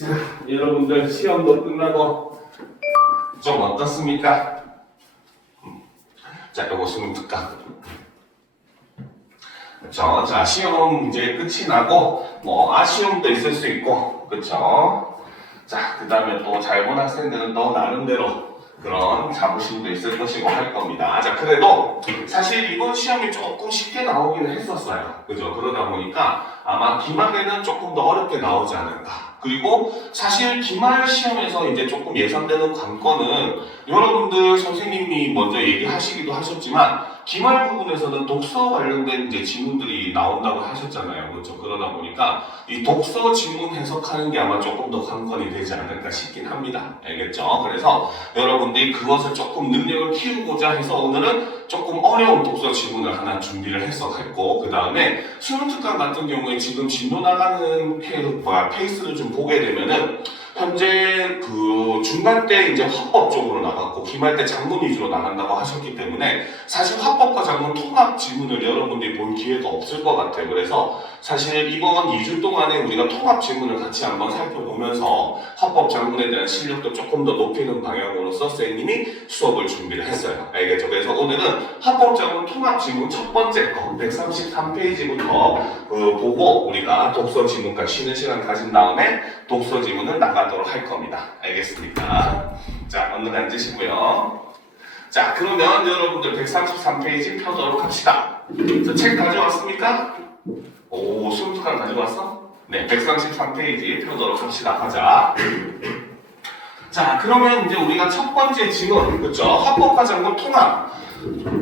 자, 여러분들 시험도 끝나고 좀 어떻습니까? 자, 요거 수능 특강. 그쵸? 자, 시험 이제 끝이 나고 뭐 아쉬움도 있을 수 있고, 그쵸? 자, 그 다음에 또 잘 본 학생들은 또 나름대로 그런 자부심도 있을 것이고 할 겁니다. 자, 그래도 사실 이번 시험이 조금 쉽게 나오기는 했었어요. 그죠? 그러다 보니까 아마 기말에는 조금 더 어렵게 나오지 않을까. 그리고 사실 기말 시험에서 이제 조금 예상되는 관건은 여러분들 선생님이 먼저 얘기하시기도 하셨지만 기말 부분에서는 독서 관련된 이제 지문들이 나온다고 하셨잖아요. 그렇죠? 그러다 보니까 이 독서 지문 해석하는 게 아마 조금 더 관건이 되지 않을까 싶긴 합니다. 알겠죠? 그래서 여러분들이 그것을 조금 능력을 키우고자 해서 오늘은 조금 어려운 독서 지문을 하나 준비를 했고, 그 다음에 수능 특강 같은 경우에 지금 진도 나가는 페이스를 좀 보게 되면은 현재 그 중간 때 이제 화법 쪽으로 나갔고 기말 때 작문 위주로 나간다고 하셨기 때문에 사실 화법과 작문 통합 지문을 여러분들이 볼 기회가 없을 것 같아요. 그래서 사실 이번 2주 동안에 우리가 통합 지문을 같이 한번 살펴보면서 화법 작문에 대한 실력도 조금 더 높이는 방향으로서 선생님이 수업을 준비를 했어요. 알겠죠? 그래서 오늘은 화법 작문 통합 지문 첫 번째 거 133페이지부터 보고 우리가 독서 지문까지 쉬는 시간 가진 다음에 독서 지문을 나가도록 할 겁니다. 알겠습니까? 자, 얼른 앉으시고요. 자, 그러면 여러분들 133페이지 펴도록 합시다. 책 가져왔습니까? 오, 수능 특강 가져왔어? 네, 133페이지 펴도록 합시다. 가자. 자, 그러면 이제 우리가 첫 번째 지문, 그쵸? 화법과 작문 통합.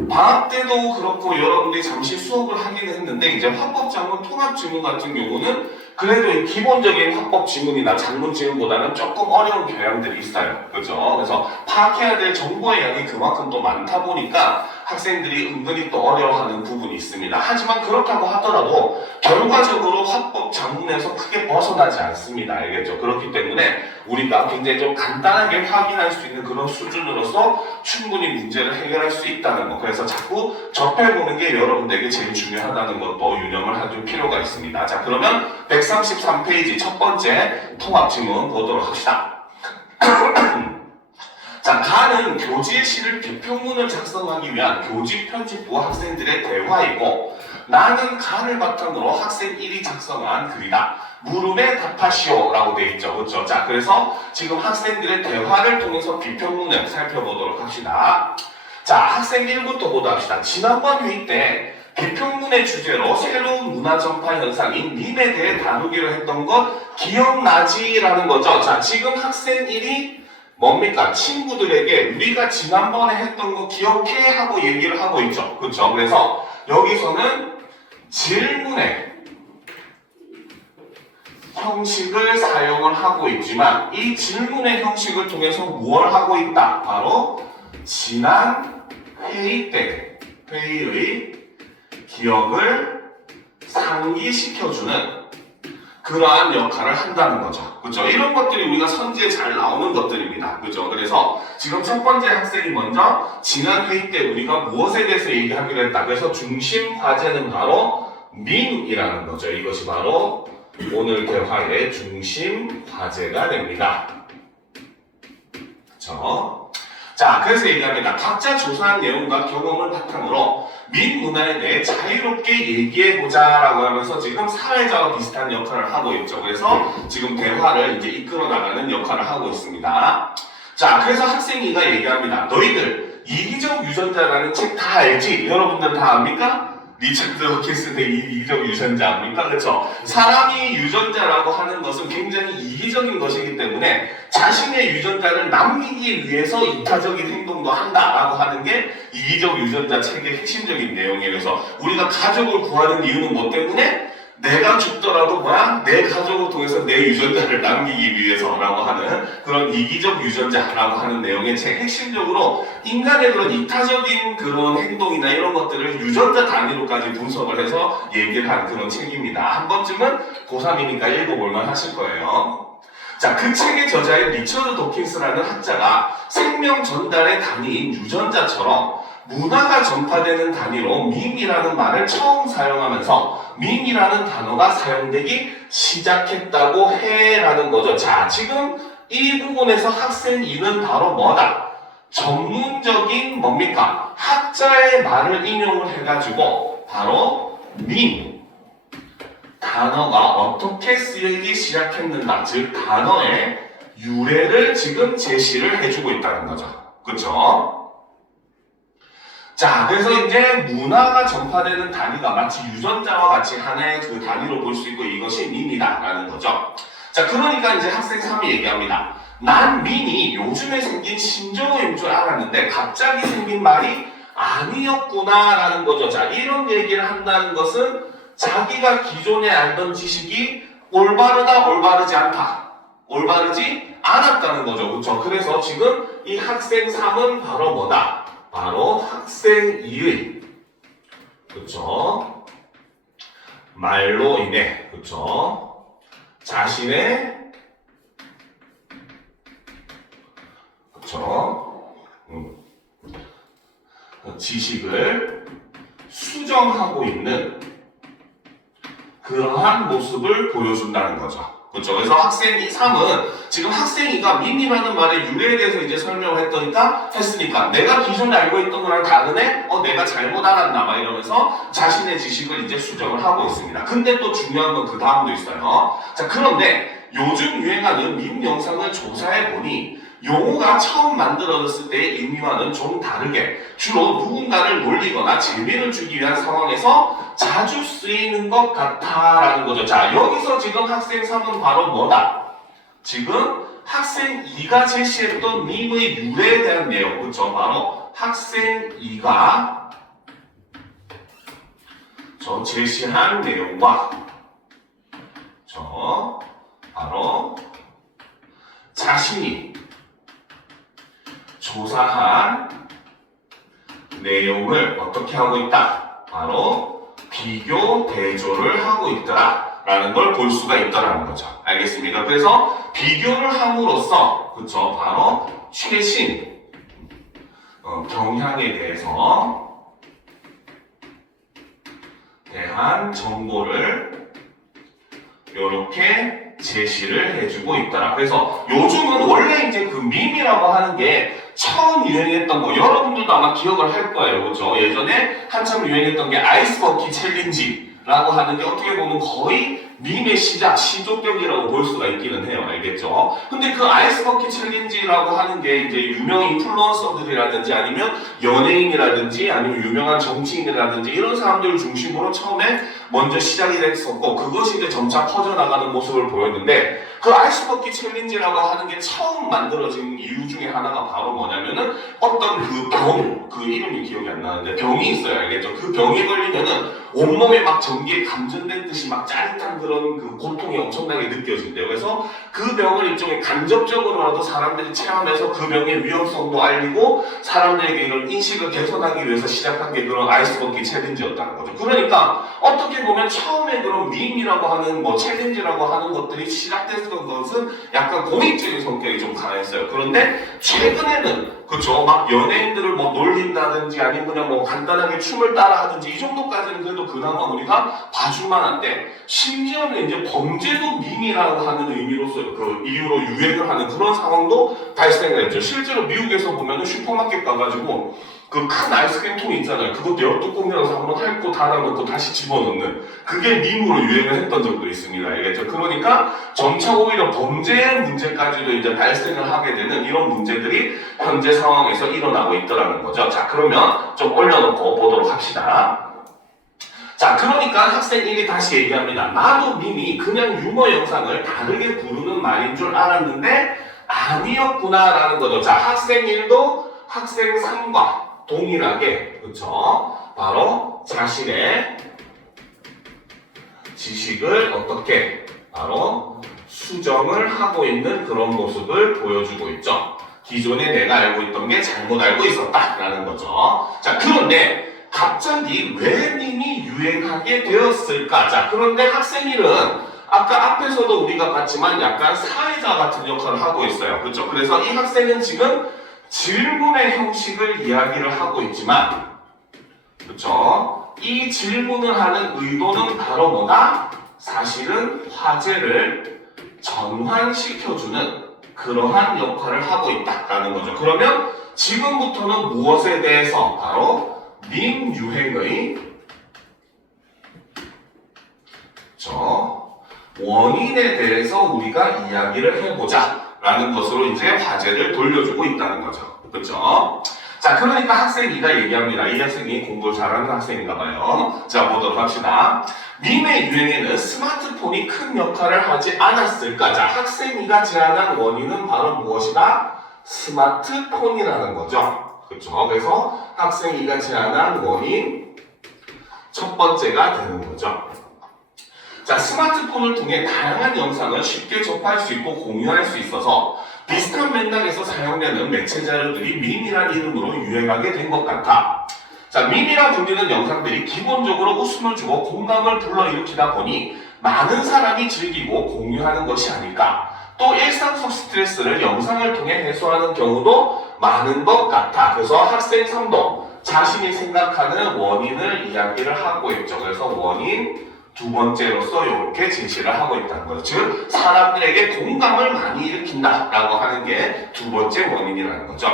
방학 때도 그렇고 여러분들이 잠시 수업을 하기는 했는데 이제 화법 작문 통합 지문 같은 경우는 그래도 이 기본적인 화법 지문이나 작문 지문보다는 조금 어려운 경향들이 있어요. 그죠? 그래서 파악해야 될 정보의 양이 그만큼 또 많다 보니까 학생들이 은근히 또 어려워하는 부분이 있습니다. 하지만 그렇다고 하더라도 결과적으로 화법 작문에서 크게 벗어나지 않습니다. 알겠죠? 그렇기 때문에 우리가 굉장히 좀 간단하게 확인할 수 있는 그런 수준으로서 충분히 문제를 해결할 수 있다는 거. 그래서 자꾸 접해보는 게 여러분들에게 제일 중요하다는 것도 유념을 해둘 필요가 있습니다. 자, 그러면 133페이지 첫 번째 통합 지문 보도록 합시다. 자, 가는 교지의 시를 비평문을 작성하기 위한 교직 편집부 학생들의 대화이고 나는 가를 바탕으로 학생 1이 작성한 글이다. 물음에 답하시오 라고 되어 있죠. 그렇죠? 자, 그래서 지금 학생들의 대화를 통해서 비평문을 살펴보도록 합시다. 자, 학생 1부터 보도록 합시다. 지난번 회의 때 비평문의 주제로 새로운 문화 전파 현상인 밈에 대해 다루기로 했던 것 기억나지? 라는 거죠. 자, 지금 학생 1이 뭡니까? 친구들에게 우리가 지난번에 했던 거 기억해? 하고 얘기를 하고 있죠. 그렇죠? 그래서 여기서는 질문의 형식을 사용을 하고 있지만 이 질문의 형식을 통해서 무엇을 하고 있다? 바로 지난 회의 때 회의의 기억을 상기시켜주는 그러한 역할을 한다는 거죠. 그렇죠? 이런 것들이 우리가 선지에 잘 나오는 것들입니다. 그렇죠? 그래서 지금 첫 번째 학생이 먼저 지난 회의 때 우리가 무엇에 대해서 얘기하기로 했다. 그래서 중심 과제는 바로 밈이라는 거죠. 이것이 바로 오늘 대화의 중심 과제가 됩니다. 그렇죠? 자, 그래서 얘기합니다. 각자 조사한 내용과 경험을 바탕으로 민 문화에 대해 자유롭게 얘기해보자 라고 하면서 지금 사회자와 비슷한 역할을 하고 있죠. 그래서 지금 대화를 이제 이끌어 나가는 역할을 하고 있습니다. 자, 그래서 학생이가 얘기합니다. 너희들 이기적 유전자라는 책 다 알지? 여러분들 다 압니까? 리차드 호킨스의 이기적 유전자 압니까? 그렇죠? 사람이 유전자라고 하는 것은 굉장히 이기적인 것이기 때문에 자신의 유전자를 남기기 위해서 이타적인 행동도 한다라고 하는 게 이기적 유전자 책의 핵심적인 내용이에요. 그래서 우리가 가족을 구하는 이유는 뭐 때문에? 내가 죽더라도 내 가족을 통해서 내 유전자를 남기기 위해서라고 하는 그런 이기적 유전자라고 하는 내용의 책 핵심적으로 인간의 그런 이타적인 그런 행동이나 이런 것들을 유전자 단위로까지 분석을 해서 얘기를 한 그런 책입니다. 한 번쯤은 고3이니까 읽어볼만 하실 거예요. 자, 그 책의 저자인 리처드 도킨스라는 학자가 생명 전달의 단위인 유전자처럼 문화가 전파되는 단위로 밈이라는 말을 처음 사용하면서 밈이라는 단어가 사용되기 시작했다고 해라는 거죠. 자, 지금 이 부분에서 학생 2는 바로 뭐다? 전문적인 뭡니까? 학자의 말을 인용을 해가지고 바로 밈 단어가 어떻게 쓰이기 시작했는가, 즉 단어의 유래를 지금 제시를 해주고 있다는 거죠. 그렇죠? 자, 그래서 이제 문화가 전파되는 단위가 마치 유전자와 같이 하나의 그 단위로 볼 수 있고 이것이 밈이다라는 거죠. 자, 그러니까 이제 학생 3이 얘기합니다. 난 밈이 요즘에 생긴 신조어인 줄 알았는데 갑자기 생긴 말이 아니었구나라는 거죠. 자, 이런 얘기를 한다는 것은 자기가 기존에 알던 지식이 올바르다, 올바르지 않다. 올바르지 않았다는 거죠. 그렇죠? 그래서 지금 이 학생 3은 바로 뭐다? 바로 학생 2의 그렇죠? 말로 인해 그렇죠? 자신의 그렇죠? 지식을 수정하고 있는 그러한 모습을 보여준다는 거죠. 그렇죠. 그래서 학생 3은 지금 학생 2가 밈이라는 말의 유래에 대해서 이제 설명을 했으니까 내가 기존에 알고 있던 거랑 다르네? 내가 잘못 알았나? 막 이러면서 자신의 지식을 이제 수정을 하고 있습니다. 근데 또 중요한 건 그 다음도 있어요. 자, 그런데 요즘 유행하는 밈 영상을 조사해 보니 용어가 처음 만들어졌을 때의 의미와는 좀 다르게 주로 누군가를 놀리거나 재미를 주기 위한 상황에서 자주 쓰이는 것 같다라는 거죠. 자, 여기서 지금 학생 3은 바로 뭐다? 지금 학생 2가 제시했던 밈의 유래에 대한 내용, 그렇죠? 바로 학생 2가 제시한 내용과 바로 자신이 조사한 내용을 어떻게 하고 있다? 바로 비교 대조를 하고 있더라 라는 걸 볼 수가 있더라는 거죠. 알겠습니까? 그래서 비교를 함으로써 그쵸? 바로 최신 경향에 대한 정보를 이렇게 제시를 해주고 있더라. 그래서 요즘은 원래 이제 그 밈이라고 하는 게 처음 유행했던 거 여러분들도 아마 기억을 할 거예요. 그렇죠? 예전에 한참 유행했던 게 아이스버킷 챌린지라고 하는 게 어떻게 보면 거의 밈의 시조격이라고 볼 수가 있기는 해요. 알겠죠? 근데 그 아이스버킷 챌린지라고 하는 게 이제 유명 인플루언서들이라든지 아니면 연예인이라든지 아니면 유명한 정치인이라든지 이런 사람들을 중심으로 처음에 먼저 시작이 됐었고 그것이 이제 점차 퍼져나가는 모습을 보였는데 그 아이스버킷 챌린지라고 하는 게 처음 만들어진 이유 중에 하나가 바로 뭐냐면은 어떤 그 이름이 기억이 안 나는데 병이 있어요. 알겠죠? 그 병에 걸리면은 온몸에 막 전기에 감전된 듯이 막 짜릿한 그런 그 고통이 엄청나게 느껴진대요. 그래서 그 병을 일종의 간접적으로라도 사람들이 체험해서 그 병의 위험성도 알리고 사람들에게 이런 인식을 개선하기 위해서 시작한 게 그런 아이스버킷 챌린지였다는 거죠. 그러니까 어떻게 보면 처음에 그런 밈이라고 하는 챌린지라고 하는 것들이 시작됐던 것은 약간 공익적인 성격이 좀 강했어요. 그런데 최근에는 그렇죠. 막 연예인들을 놀린다든지 아니면 그냥 간단하게 춤을 따라 하든지 이 정도까지는 그래도 그나마 우리가 봐줄만한데 심지어는 이제 범죄도 밈이라고 하는 의미로서 그 이유로 유행을 하는 그런 상황도 발생을 했죠. 실제로 미국에서 보면은 슈퍼마켓 가가지고 그 큰 아이스크림 통이 있잖아요. 그것도 열뚜껑이라서 한번 핥고 닫아놓고 다시 집어넣는 그게 밈으로 유행을 했던 적도 있습니다. 알겠죠? 그러니까 점차 오히려 범죄의 문제까지도 이제 발생을 하게 되는 이런 문제들이 현재 상황에서 일어나고 있더라는 거죠. 자, 그러면 좀 올려놓고 보도록 합시다. 자, 그러니까 학생 1이 다시 얘기합니다. 나도 밈이 그냥 유머 영상을 다르게 부르는 말인 줄 알았는데 아니었구나라는 거죠. 자, 학생 1도 학생 3과 동일하게 그쵸? 바로 자신의 지식을 어떻게 바로 수정을 하고 있는 그런 모습을 보여주고 있죠. 기존에 내가 알고 있던 게 잘못 알고 있었다라는 거죠. 자, 그런데 갑자기 왜 밈이 유행하게 되었을까? 자, 그런데 학생 1은 아까 앞에서도 우리가 봤지만 약간 사회자 같은 역할을 하고 있어요. 그렇죠? 그래서 이 학생은 지금 질문의 형식을 이야기를 하고 있지만 그렇죠? 이 질문을 하는 의도는 바로 뭐다? 사실은 화제를 전환시켜주는 그러한 역할을 하고 있다라는 거죠. 그러면 지금부터는 무엇에 대해서? 바로 밈 유행의 원인에 대해서 우리가 이야기를 해보자 라는 것으로 이제 화제를 돌려주고 있다는 거죠. 그렇죠? 자, 그러니까 학생 2가 얘기합니다. 이 학생이 공부 잘하는 학생인가 봐요. 자, 보도록 합시다. 밈의 유행에는 스마트폰이 큰 역할을 하지 않았을까? 자, 학생 2가 제안한 원인은 바로 무엇이다? 스마트폰이라는 거죠. 그렇죠? 그래서 학생 2가 제안한 원인 첫 번째가 되는 거죠. 자, 스마트폰을 통해 다양한 영상을 쉽게 접할 수 있고 공유할 수 있어서 비슷한 맥락에서 사용되는 매체 자료들이 밈이라는 이름으로 유행하게 된 것 같아. 자, 밈이라 불리는 영상들이 기본적으로 웃음을 주고 공감을 불러일으키다 보니 많은 사람이 즐기고 공유하는 것이 아닐까. 또 일상 속 스트레스를 영상을 통해 해소하는 경우도 많은 것 같아. 그래서 학생 3도 자신이 생각하는 원인을 이야기를 하고 있죠. 그래서 원인 두 번째로서 이렇게 제시를 하고 있다는 거죠. 즉 사람들에게 공감을 많이 일으킨다라고 하는 게 두 번째 원인이라는 거죠.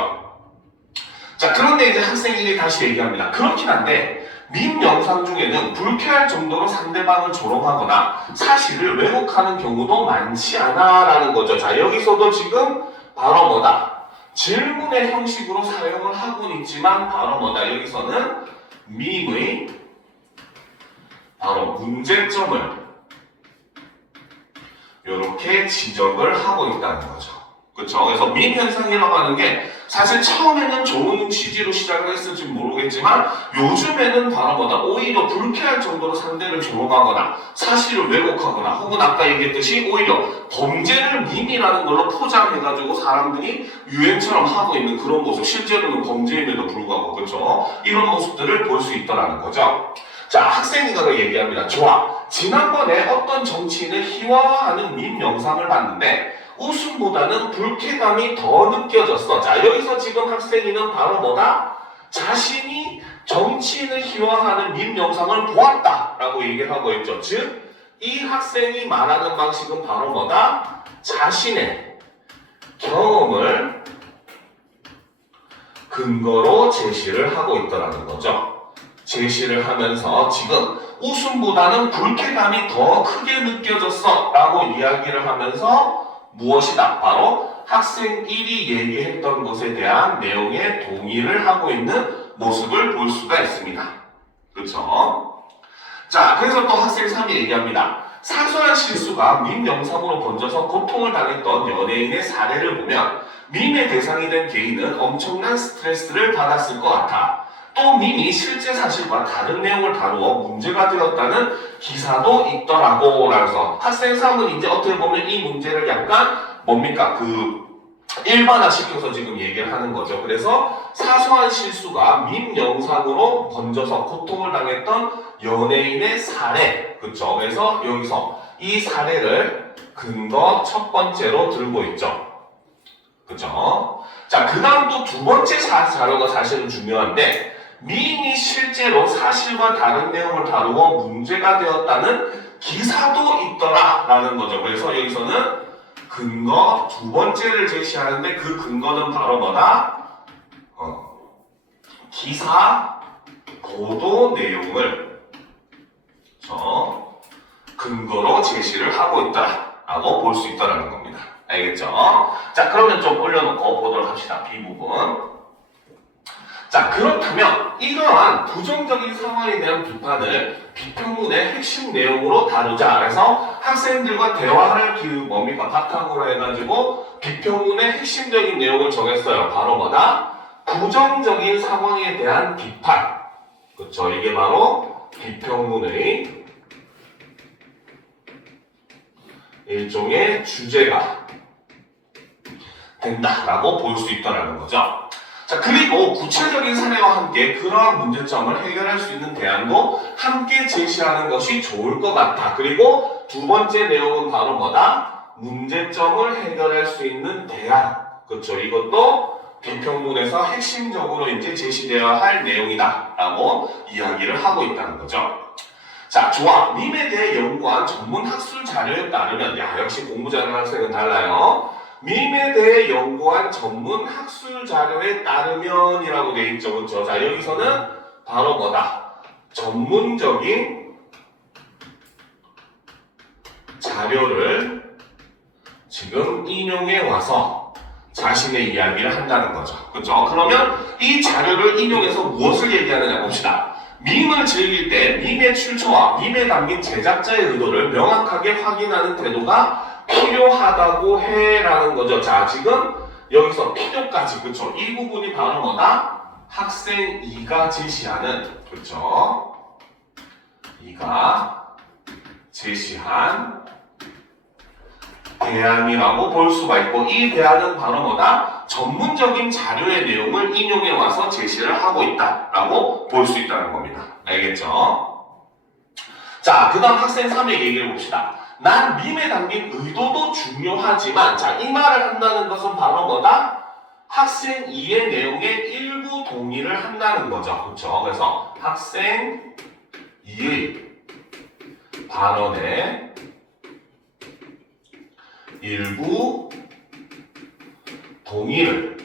자, 그런데 이제 학생이 다시 얘기합니다. 그렇긴 한데 밈 영상 중에는 불쾌할 정도로 상대방을 조롱하거나 사실을 왜곡하는 경우도 많지 않아라는 거죠. 자, 여기서도 지금 바로 뭐다? 질문의 형식으로 사용을 하고는 있지만 바로 뭐다? 여기서는 밈의 바로 문제점을 이렇게 지적을 하고 있다는 거죠. 그렇죠? 그래서 밈 현상이라고 하는 게 사실 처음에는 좋은 취지로 시작을 했을지 모르겠지만 요즘에는 바로 뭐다? 오히려 불쾌할 정도로 상대를 조롱하거나 사실을 왜곡하거나 혹은 아까 얘기했듯이 오히려 범죄를 밈이라는 걸로 포장해가지고 사람들이 유행처럼 하고 있는 그런 모습, 실제로는 범죄임에도 불구하고 그렇죠? 이런 모습들을 볼 수 있다는 거죠. 자, 학생이가 얘기합니다. 좋아. 지난번에 어떤 정치인을 희화화하는 밈 영상을 봤는데 웃음보다는 불쾌감이 더 느껴졌어. 자, 여기서 지금 학생이는 바로 뭐다? 자신이 정치인을 희화화하는 밈 영상을 보았다라고 얘기를 하고 있죠. 즉, 이 학생이 말하는 방식은 바로 뭐다? 자신의 경험을 근거로 제시를 하고 있다는 거죠. 제시를 하면서 지금 웃음보다는 불쾌감이 더 크게 느껴졌어 라고 이야기를 하면서 무엇이다? 바로 학생 1이 얘기했던 것에 대한 내용에 동의를 하고 있는 모습을 볼 수가 있습니다. 그렇죠? 자, 그래서 또 학생 3이 얘기합니다. 사소한 실수가 밈 영상으로 번져서 고통을 당했던 연예인의 사례를 보면 밈의 대상이 된 개인은 엄청난 스트레스를 받았을 것 같아. 또 밈이 실제 사실과 다른 내용을 다루어 문제가 되었다는 기사도 있더라고. 라서 학생 3은 이제 어떻게 보면 이 문제를 약간 뭡니까? 일반화시켜서 지금 얘기를 하는 거죠. 그래서 사소한 실수가 밈 영상으로 번져서 고통을 당했던 연예인의 사례. 그쵸? 그래서 여기서 이 사례를 근거 첫 번째로 들고 있죠. 그쵸? 자, 그 다음 또 두 번째 자료가 사실은 중요한데 밈이 실제로 사실과 다른 내용을 다루어 문제가 되었다는 기사도 있더라 라는 거죠. 그래서 여기서는 근거 두 번째를 제시하는데 그 근거는 바로 뭐다? 기사 보도 내용을 근거로 제시를 하고 있다라고 볼 수 있다는 겁니다. 알겠죠? 자, 그러면 좀 올려놓고 보도록 합시다. B부분. 자, 그렇다면 이러한 부정적인 상황에 대한 비판을 비평문의 핵심 내용으로 다루자. 그래서 학생들과 대화를 바탕으로 해가지고 비평문의 핵심적인 내용을 정했어요. 바로 뭐다? 부정적인 상황에 대한 비판. 그렇죠? 이게 바로 비평문의 일종의 주제가 된다라고 볼 수 있다는 거죠. 자, 그리고 구체적인 사례와 함께 그러한 문제점을 해결할 수 있는 대안도 함께 제시하는 것이 좋을 것 같아. 그리고 두 번째 내용은 바로 뭐다? 문제점을 해결할 수 있는 대안. 그렇죠? 이것도 비평문에서 핵심적으로 이제 제시되어야 할 내용이다라고 이야기를 하고 있다는 거죠. 자, 좋아. 밈에 대해 연구한 전문 학술 자료에 따르면, 야, 역시 공부 잘하는 학생은 달라요. 밈에 대해 연구한 전문 학술 자료에 따르면이라고 돼 있죠. 그렇죠? 자, 여기서는 바로 뭐다? 전문적인 자료를 지금 인용해 와서 자신의 이야기를 한다는 거죠. 그렇죠? 그러면 이 자료를 인용해서 무엇을 얘기하느냐 봅시다. 밈을 즐길 때 밈의 출처와 밈에 담긴 제작자의 의도를 명확하게 확인하는 태도가 필요하다고 해라는 거죠. 자, 지금 여기서 필요까지, 그쵸? 이 부분이 바로 뭐다? 학생 2가 제시하는, 그쵸? 2가 제시한 대안이라고 볼 수가 있고, 이 대안은 바로 뭐다? 전문적인 자료의 내용을 인용해 와서 제시를 하고 있다라고 볼 수 있다는 겁니다. 알겠죠? 자, 그 다음 학생 3의 얘기를 봅시다. 난 밈에 담긴 의도도 중요하지만, 자, 이 말을 한다는 것은 바로 뭐다? 학생 2의 내용에 일부 동의를 한다는 거죠. 그렇죠? 그래서 학생 2의 발언에 일부 동의를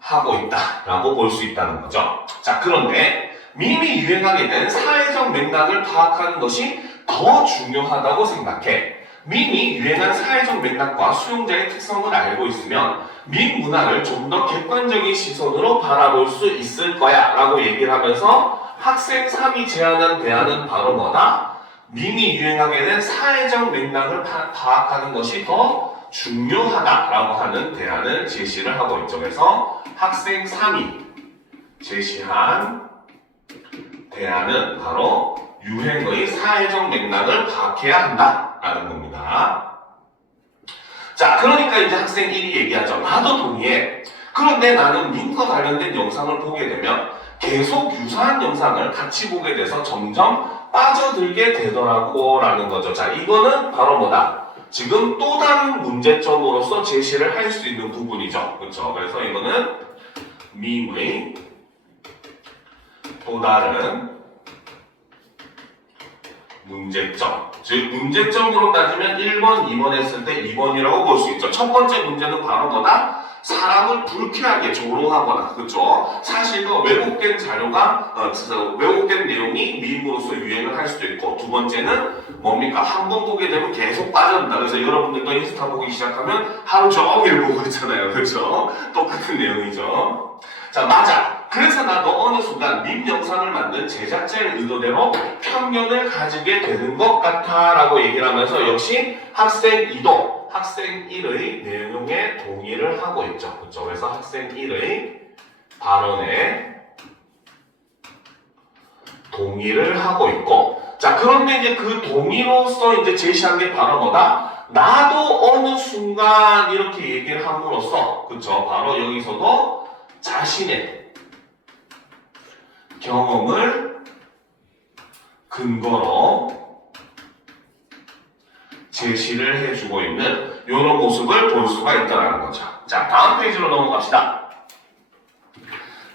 하고 있다라고 볼 수 있다는 거죠. 자, 그런데 밈이 유행하게 된 사회적 맥락을 파악하는 것이 더 중요하다고 생각해. 밈이 유행한 사회적 맥락과 수용자의 특성을 알고 있으면 밈 문화를 좀 더 객관적인 시선으로 바라볼 수 있을 거야 라고 얘기를 하면서 학생 3이 제안한 대안은 바로 뭐다? 밈이 유행하게 된 사회적 맥락을 파악하는 것이 더 중요하다라고 하는 대안을 제시를 하고 있죠. 그래서 학생 3이 제시한 대안은 바로 유행의 사회적 맥락을 파악해야 한다라는 겁니다. 자, 그러니까 이제 학생 1이 얘기하죠. 나도 동의해. 그런데 나는 밈과 관련된 영상을 보게 되면 계속 유사한 영상을 같이 보게 돼서 점점 빠져들게 되더라고 라는 거죠. 자, 이거는 바로 뭐다? 지금 또 다른 문제점으로서 제시를 할 수 있는 부분이죠. 그렇죠? 그래서 이거는 밈의 또 다른 문제점. 즉 문제점으로 따지면 1번, 2번 했을 때 2번이라고 볼 수 있죠. 첫 번째 문제는 바로 뭐다? 사람을 불쾌하게 조롱하거나, 그렇죠? 사실 그 왜곡된 자료가 왜곡된 내용이 밈으로서 유행을 할 수도 있고, 두 번째는 뭡니까? 한 번 보게 되면 계속 빠져든다. 그래서 여러분들도 인스타 보기 시작하면 하루 종일 보고 있잖아요, 그렇죠? 똑같은 내용이죠. 자, 맞아. 그래서 나도 어느 순간 밈 영상을 만든 제작자의 의도대로 편견을 가지게 되는 것 같아 라고 얘기를 하면서 역시 학생 2도 학생 1의 내용에 동의를 하고 있죠. 그렇죠? 그래서 학생 1의 발언에 동의를 하고 있고, 자, 그런데 이제 그 동의로서 이제 제시한 게 바로 뭐다? 나도 어느 순간 이렇게 얘기를 함으로써, 그렇죠? 바로 여기서도 자신의 경험을 근거로 제시를 해주고 있는 이런 모습을 볼 수가 있다는 거죠. 자, 다음 페이지로 넘어갑시다.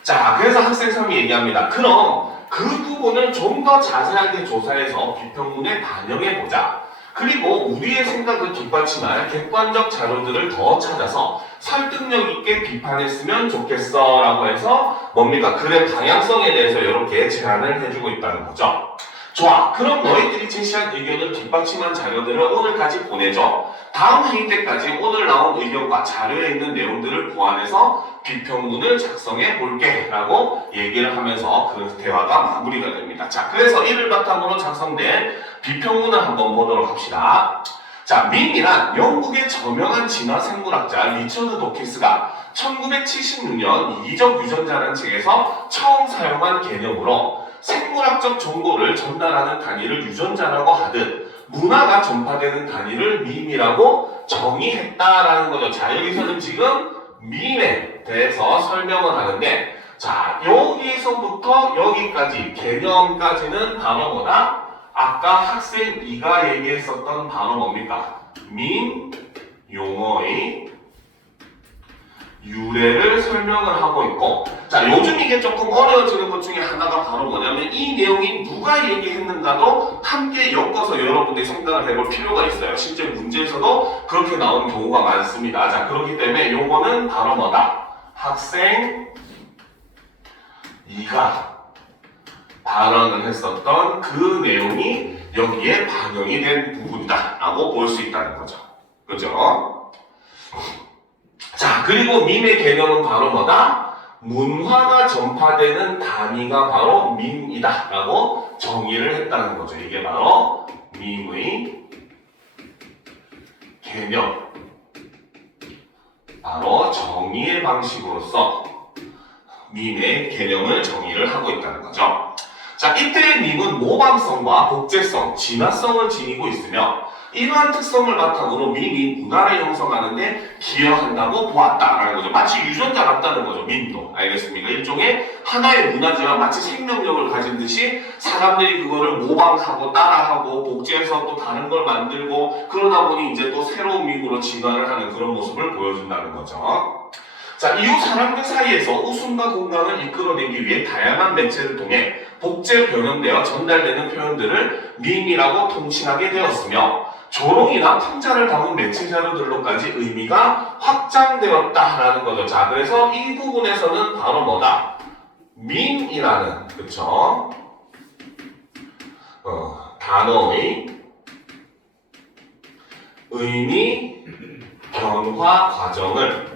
자, 그래서 학생 3이 얘기합니다. 그럼 그 부분을 좀 더 자세하게 조사해서 비평문에 반영해보자. 그리고 우리의 생각을 뒷받침할 객관적 자료들을 더 찾아서 설득력 있게 비판했으면 좋겠어 라고 해서 뭡니까? 글의 방향성에 대해서 이렇게 제안을 해주고 있다는 거죠. 좋아. 그럼 너희들이 제시한 의견을 뒷받침한 자료들을 오늘까지 보내줘. 다음 회의 때까지 오늘 나온 의견과 자료에 있는 내용들을 보완해서 비평문을 작성해 볼게 라고 얘기를 하면서 그 대화가 마무리가 됩니다. 자, 그래서 이를 바탕으로 작성된 비평문을 한번 보도록 합시다. 자, 밈이란 영국의 저명한 진화 생물학자 리처드 도키스가 1976년 이기적 유전자라는 책에서 처음 사용한 개념으로 생물학적 정보를 전달하는 단위를 유전자라고 하듯 문화가 전파되는 단위를 밈이라고 정의했다라는 거죠. 자, 여기서는 지금 밈에 대해서 설명을 하는데, 자, 여기서부터 여기까지 개념까지는 바로 뭐다? 아까 학생 2가 얘기했었던 바로 뭡니까? 밈 용어의 유래를 설명을 하고 있고, 자, 요즘 이게 조금 어려워지는 것 중에 하나가 바로 뭐냐면 이 내용이 누가 얘기했는가도 함께 엮어서 여러분들이 생각을 해볼 필요가 있어요. 실제 문제에서도 그렇게 나오는 경우가 많습니다. 자, 그렇기 때문에 요거는 바로 뭐다? 학생 2가 발언을 했었던 그 내용이 여기에 반영이 된 부분이다 라고 볼 수 있다는 거죠. 그죠? 자, 그리고 밈의 개념은 바로 뭐다? 문화가 전파되는 단위가 바로 밈이다 라고 정의를 했다는 거죠. 이게 바로 밈의 개념, 바로 정의의 방식으로서 밈의 개념을 정의를 하고 있다는 거죠. 자, 이때의 밈은 모방성과 복제성, 진화성을 지니고 있으며 이러한 특성을 바탕으로 밈이 문화를 형성하는데 기여한다고 보았다라는 거죠. 마치 유전자 같다는 거죠. 밈도. 알겠습니까? 일종의 하나의 문화지만 마치 생명력을 가진 듯이 사람들이 그거를 모방하고 따라하고 복제해서 또 다른 걸 만들고 그러다 보니 이제 또 새로운 밈으로 진화를 하는 그런 모습을 보여준다는 거죠. 자, 이후 사람들 사이에서 웃음과 공감을 이끌어내기 위해 다양한 매체를 통해 복제 변형되어 전달되는 표현들을 밈이라고 통칭하게 되었으며 조롱이나 풍자를 담은 매체 자료들로까지 의미가 확장되었다라는 거죠. 자, 그래서 이 부분에서는 바로 뭐다? 밈이라는, 그쵸? 단어의 의미 변화 과정을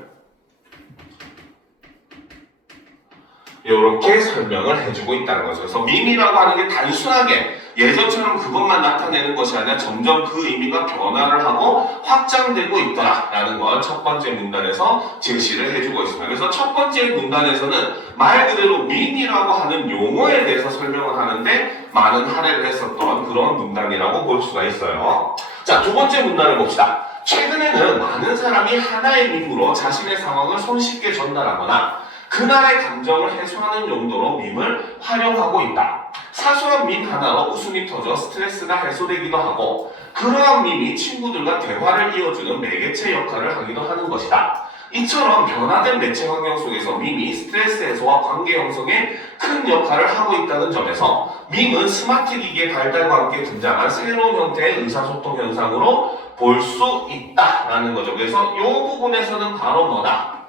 이렇게 설명을 해주고 있다는 거죠. 그래서 밈이라고 하는 게 단순하게 예전처럼 그것만 나타내는 것이 아니라 점점 그 의미가 변화를 하고 확장되고 있더라라는 걸 첫 번째 문단에서 제시를 해주고 있습니다. 그래서 첫 번째 문단에서는 말 그대로 밈이라고 하는 용어에 대해서 설명을 하는데 많은 할애를 했었던 그런 문단이라고 볼 수가 있어요. 자, 두 번째 문단을 봅시다. 최근에는 많은 사람이 하나의 밈으로 자신의 상황을 손쉽게 전달하거나 그날의 감정을 해소하는 용도로 밈을 활용하고 있다. 사소한 밈 하나로 웃음이 터져 스트레스가 해소되기도 하고 그러한 밈이 친구들과 대화를 이어주는 매개체 역할을 하기도 하는 것이다. 이처럼 변화된 매체 환경 속에서 밈이 스트레스 해소와 관계 형성에 큰 역할을 하고 있다는 점에서 밈은 스마트 기기의 발달과 함께 등장한 새로운 형태의 의사소통 현상으로 볼 수 있다라는 거죠. 그래서 이 부분에서는 바로 뭐다?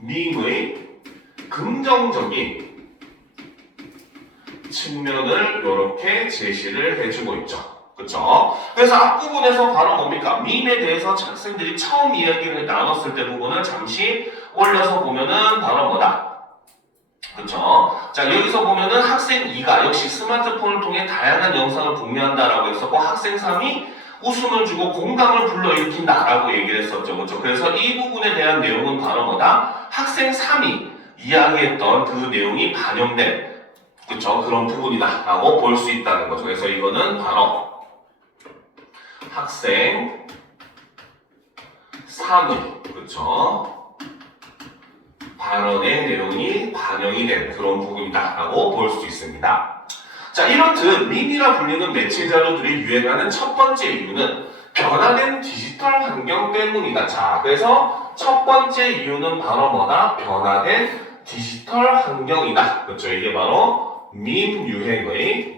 밈의 긍정적인 측면을 이렇게 제시를 해주고 있죠. 그쵸? 그래서 앞부분에서 바로 뭡니까? 밈에 대해서 학생들이 처음 이야기를 나눴을 때 부분을 잠시 올려서 보면은 바로 뭐다? 그쵸? 자, 여기서 보면은 학생 2가 역시 스마트폰을 통해 다양한 영상을 공유한다라고 했었고 학생 3이 웃음을 주고 공감을 불러일으킨다라고 얘기를 했었죠. 그쵸? 그래서 이 부분에 대한 내용은 바로 뭐다? 학생 3이 이야기했던 그 내용이 반영된 그쵸? 그런 부분이다 라고 볼 수 있다는 거죠. 그래서 이거는 바로 학생 3의 그쵸? 발언의 내용이 반영이 된 그런 부분이다 라고 볼 수 있습니다. 자, 이렇듯 밈이라 불리는 매체 자료들이 유행하는 첫 번째 이유는 변화된 디지털 환경 때문이다. 자, 그래서 첫 번째 이유는 바로 뭐다? 변화된 디지털 환경이다. 그렇죠? 이게 바로 밈 유행의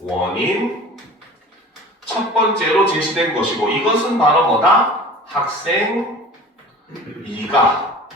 원인 첫 번째로 제시된 것이고 이것은 바로 뭐다? 학생 2가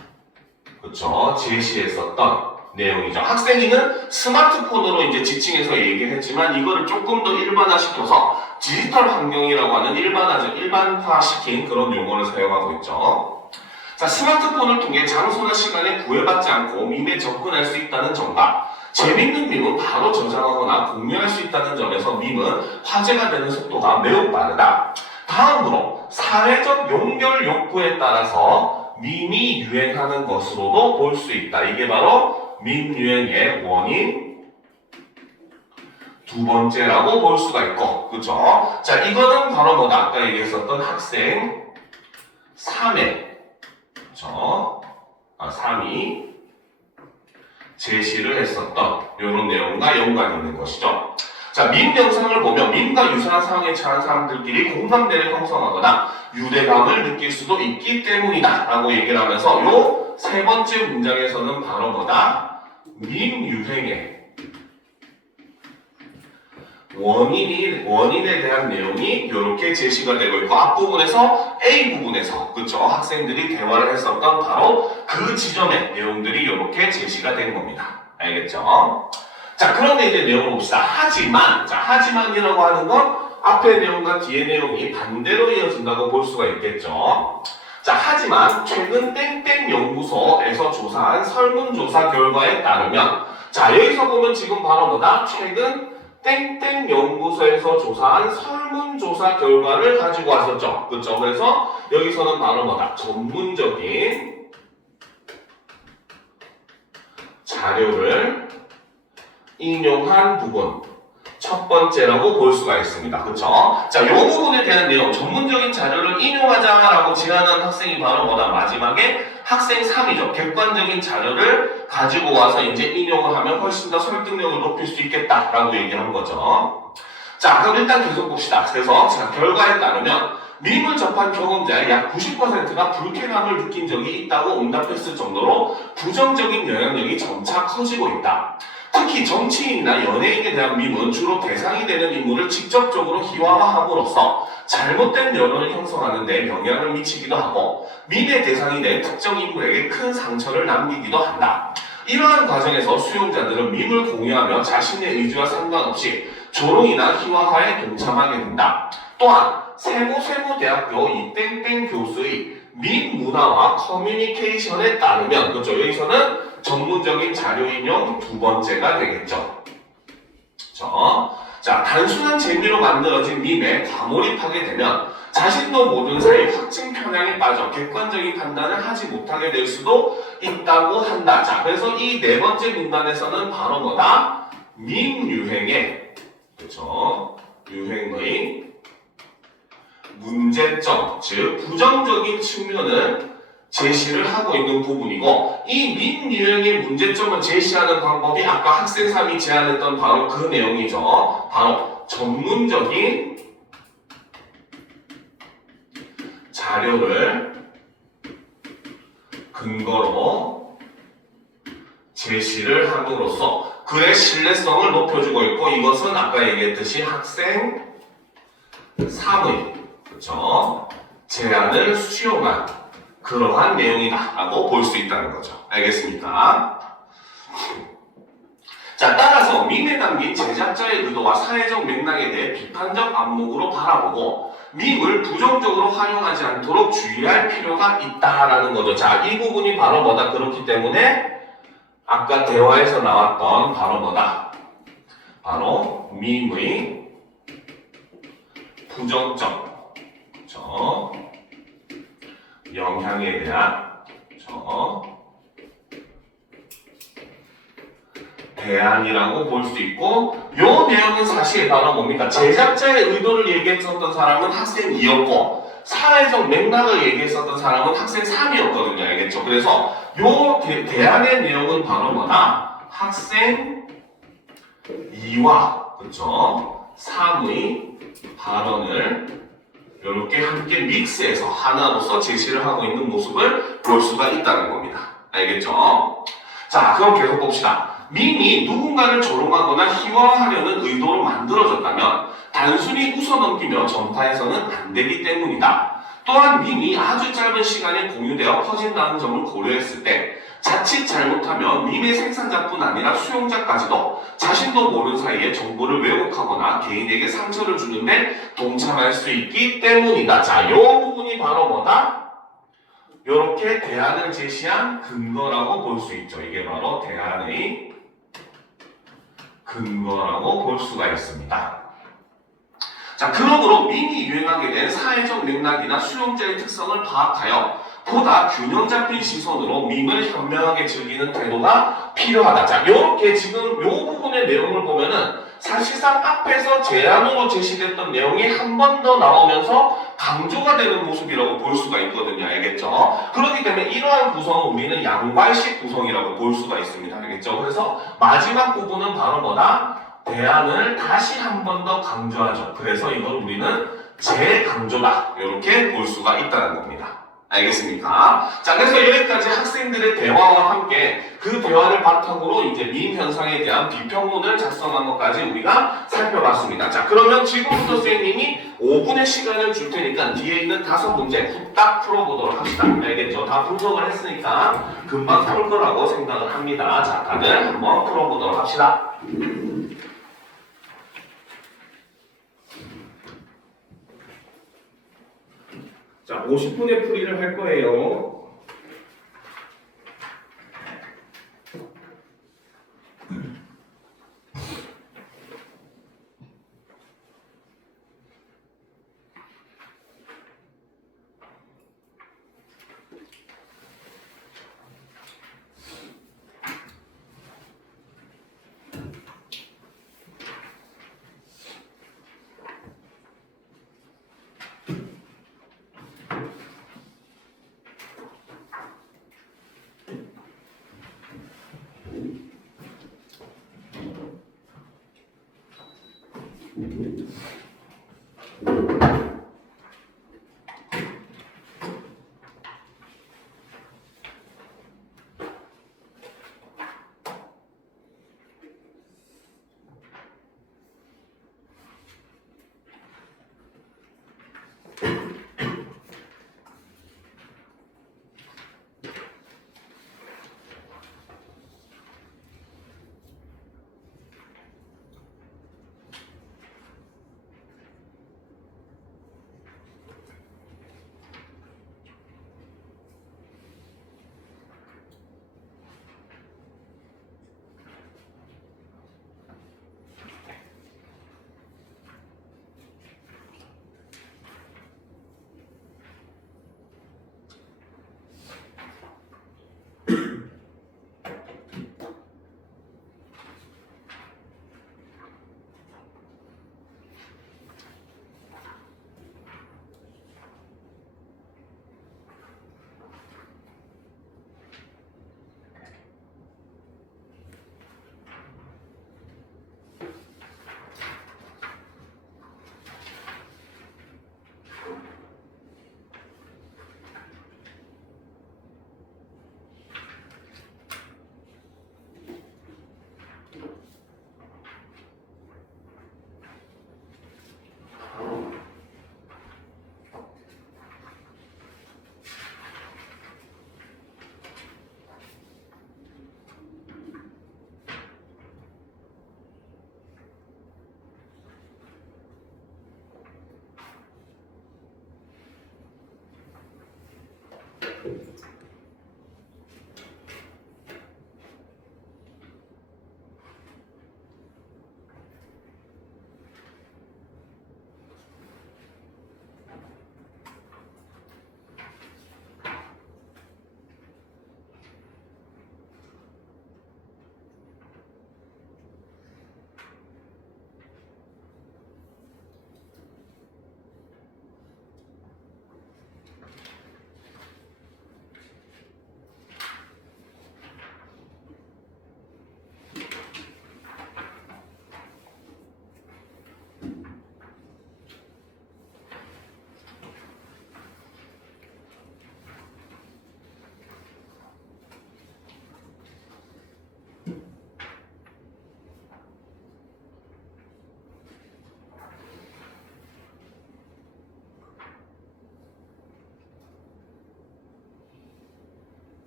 그렇죠? 제시했었던 내용이죠. 학생 2는 스마트폰으로 이제 지칭해서 얘기를 했지만 이거를 조금 더 일반화시켜서 디지털 환경이라고 하는 일반화시킨 그런 용어를 사용하고 있죠. 자, 스마트폰을 통해 장소나 시간에 구애받지 않고 밈에 접근할 수 있다는 점과 재밌는 밈은 바로 저장하거나 공유할 수 있다는 점에서 밈은 화제가 되는 속도가 매우 빠르다. 다음으로 사회적 연결 욕구에 따라서 밈이 유행하는 것으로도 볼 수 있다. 이게 바로 밈 유행의 원인 두 번째라고 볼 수가 있고, 그죠? 자, 이거는 바로 뭐다? 아까 얘기했었던 학생 3회 그쵸? 3이 제시를 했었던 이런 내용과 연관이 있는 것이죠. 자, 밈 영상을 보면 밈과 유사한 상황에 처한 사람들끼리 공감대를 형성하거나 유대감을 느낄 수도 있기 때문이다 라고 얘기를 하면서 요 세 번째 문장에서는 바로 뭐다? 밈 유행의 원인에 대한 내용이 이렇게 제시가 되고 있고, 앞부분에서 A 부분에서 그쵸, 학생들이 대화를 했었던 바로 그 지점의 내용들이 이렇게 제시가 된 겁니다. 알겠죠? 자, 그런데 이제 내용을 봅시다. 하지만, 자, 하지만이라고 하는 건 앞의 내용과 뒤의 내용이 반대로 이어진다고 볼 수가 있겠죠. 자, 하지만 최근 땡땡 연구소에서 조사한 설문조사 결과에 따르면, 자, 여기서 보면 지금 바로 뭐다? 최근 땡땡 연구소에서 조사한 설문조사 결과를 가지고 왔었죠. 그렇죠? 그래서 여기서는 바로 뭐다? 전문적인 자료를 인용한 부분, 첫 번째라고 볼 수가 있습니다. 그렇죠? 자, 이 부분에 대한 내용, 전문적인 자료를 인용하자라고 제안한 학생이 바로 뭐다? 마지막에 학생 3이죠. 객관적인 자료를 가지고 와서 이제 인용을 하면 훨씬 더 설득력을 높일 수 있겠다라고 얘기한 거죠. 자, 그럼 일단 계속 봅시다. 그래서 자, 결과에 따르면 밈을 접한 경험자의 약 90%가 불쾌감을 느낀 적이 있다고 응답했을 정도로 부정적인 영향력이 점차 커지고 있다. 특히 정치인이나 연예인에 대한 밈은 주로 대상이 되는 인물을 직접적으로 희화화함으로써 잘못된 여론을 형성하는 데 영향을 미치기도 하고 밈의 대상이 된 특정 인물에게 큰 상처를 남기기도 한다. 이러한 과정에서 수용자들은 밈을 공유하며 자신의 의지와 상관없이 조롱이나 희화화에 동참하게 된다. 또한 세무대학교 이땡땡 교수의 밈 문화와 커뮤니케이션에 따르면, 그렇죠, 여기서는 전문적인 자료 인용 두 번째가 되겠죠. 자, 단순한 재미로 만들어진 밈에 과몰입하게 되면 자신도 모르는 사이 확증 편향에 빠져 객관적인 판단을 하지 못하게 될 수도 있다고 한다. 자, 그래서 이 네 번째 문단에서는 바로 뭐다? 밈 유행의, 그렇죠, 유행의 문제점, 즉 부정적인 측면을 제시를 하고 있는 부분이고, 이 밈 유행의 문제점을 제시하는 방법이 아까 학생 3이 제안했던 바로 그 내용이죠. 바로 전문적인 자료를 근거로 제시를 함으로써 그의 신뢰성을 높여주고 있고, 이것은 아까 얘기했듯이 학생 3의, 그렇죠, 제안을 수용한 그러한 내용이다 라고 볼 수 있다는 거죠. 알겠습니까? 자, 따라서 밈에 담긴 제작자의 의도와 사회적 맥락에 대해 비판적 안목으로 바라보고 밈을 부정적으로 활용하지 않도록 주의할 필요가 있다라는 거죠. 자, 이 부분이 바로 뭐다? 그렇기 때문에 아까 대화에서 나왔던 바로 뭐다? 바로 밈의 부정적, 그렇죠, 영향에 대한, 그렇죠, 대안이라고 볼 수 있고, 요 내용은 사실 바로 뭡니까? 제작자의 의도를 얘기했었던 사람은 학생 2였고 사회적 맥락을 얘기했었던 사람은 학생 3이었거든요. 알겠죠? 그래서 요 대안의 내용은 바로 뭐다? 학생 2와, 그렇죠, 3의 발언을 이렇게 함께 믹스해서 하나로서 제시를 하고 있는 모습을 볼 수가 있다는 겁니다. 알겠죠? 자, 그럼 계속 봅시다. 밈이 누군가를 조롱하거나 희화화하려는 의도로 만들어졌다면 단순히 웃어넘기며 전파해서는 안 되기 때문이다. 또한 밈이 아주 짧은 시간에 공유되어 퍼진다는 점을 고려했을 때 자칫 잘못하면 밈의 생산자뿐 아니라 수용자까지도 자신도 모르는 사이에 정보를 왜곡하거나 개인에게 상처를 주는데 동참할 수 있기 때문이다. 자, 이 부분이 바로 뭐다? 이렇게 대안을 제시한 근거라고 볼 수 있죠. 이게 바로 대안의 근거라고 볼 수가 있습니다. 자, 그러므로 밈이 유행하게 된 사회적 맥락이나 수용자의 특성을 파악하여 보다 균형 잡힌 시선으로 밈을 현명하게 즐기는 태도가 필요하다. 자, 이렇게 지금 이 부분의 내용을 보면은 사실상 앞에서 제안으로 제시됐던 내용이 한 번 더 나오면서 강조가 되는 모습이라고 볼 수가 있거든요. 알겠죠? 그렇기 때문에 이러한 구성은 우리는 양괄식 구성이라고 볼 수가 있습니다. 알겠죠? 그래서 마지막 부분은 바로 뭐다? 대안을 다시 한 번 더 강조하죠. 그래서 이걸 우리는 재강조다. 이렇게 볼 수가 있다는 겁니다. 알겠습니까? 자, 그래서 여기까지 학생들의 대화와 함께 그 대화를 바탕으로 이제 밈 현상에 대한 비평문을 작성한 것까지 우리가 살펴봤습니다. 자, 그러면 지금부터 선생님이 5분의 시간을 줄 테니까 뒤에 있는 5문제 후딱 풀어보도록 합시다. 알겠죠? 다 분석을 했으니까 금방 풀 거라고 생각을 합니다. 자, 다들 한번 풀어보도록 합시다. 자, 50분의 풀이를 할 거예요.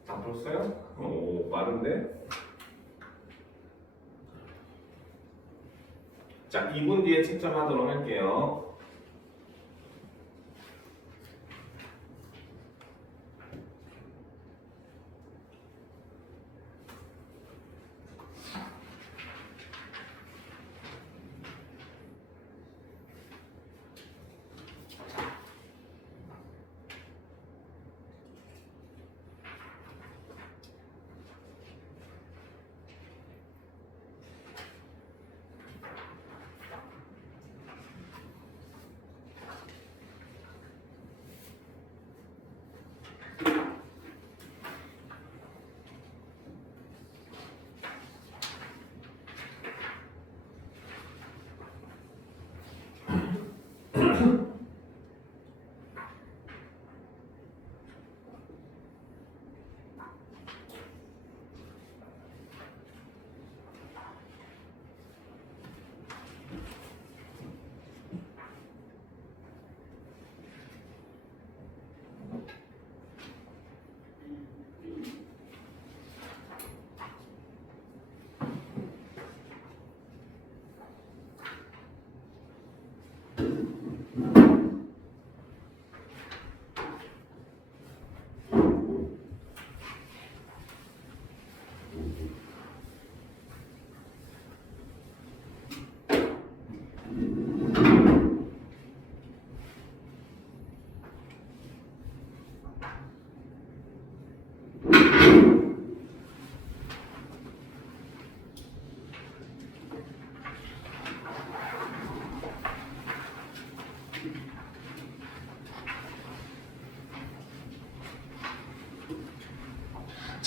다 풀었어요? 오, 빠른데? 자, 2분 뒤에 채점하도록 할게요.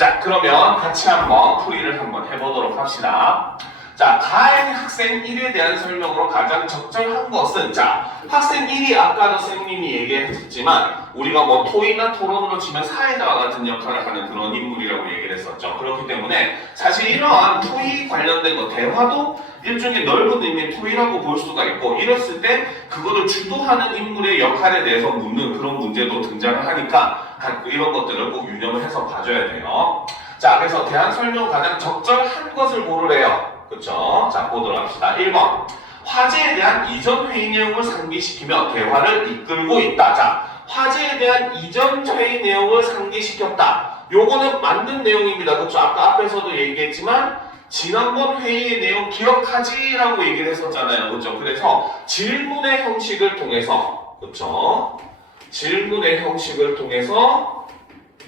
자, 그러면 같이 한번 풀이를 한번 해보도록 합시다. 자, 가행 학생 1에 대한 설명으로 가장 적절한 것은, 자, 학생 1이 아까도 선생님이 얘기했지만 우리가 뭐 토의나 토론으로 치면 사회자와 같은 역할을 하는 그런 인물이라고 얘기를 했었죠. 그렇기 때문에 사실 이러한 토의 관련된 거, 대화도 일종의 넓은 의미의 토의라고 볼 수가 있고, 이랬을 때 그거를 주도하는 인물의 역할에 대해서 묻는 그런 문제도 등장을 하니까 이런 것들을 꼭 유념을 해서 봐줘야 돼요. 자, 그래서 대안 설명 가장 적절한 것을 고르래요. 그렇죠? 자, 보도록 합시다. 1번. 화제에 대한 이전 회의 내용을 상기시키며 대화를 이끌고 있다. 자, 화제에 대한 이전 회의 내용을 상기시켰다. 요거는 맞는 내용입니다. 그렇죠? 아까 앞에서도 얘기했지만 지난번 회의의 내용 기억하지? 라고 얘기를 했었잖아요. 그렇죠? 그래서 질문의 형식을 통해서, 그렇죠? 질문의 형식을 통해서,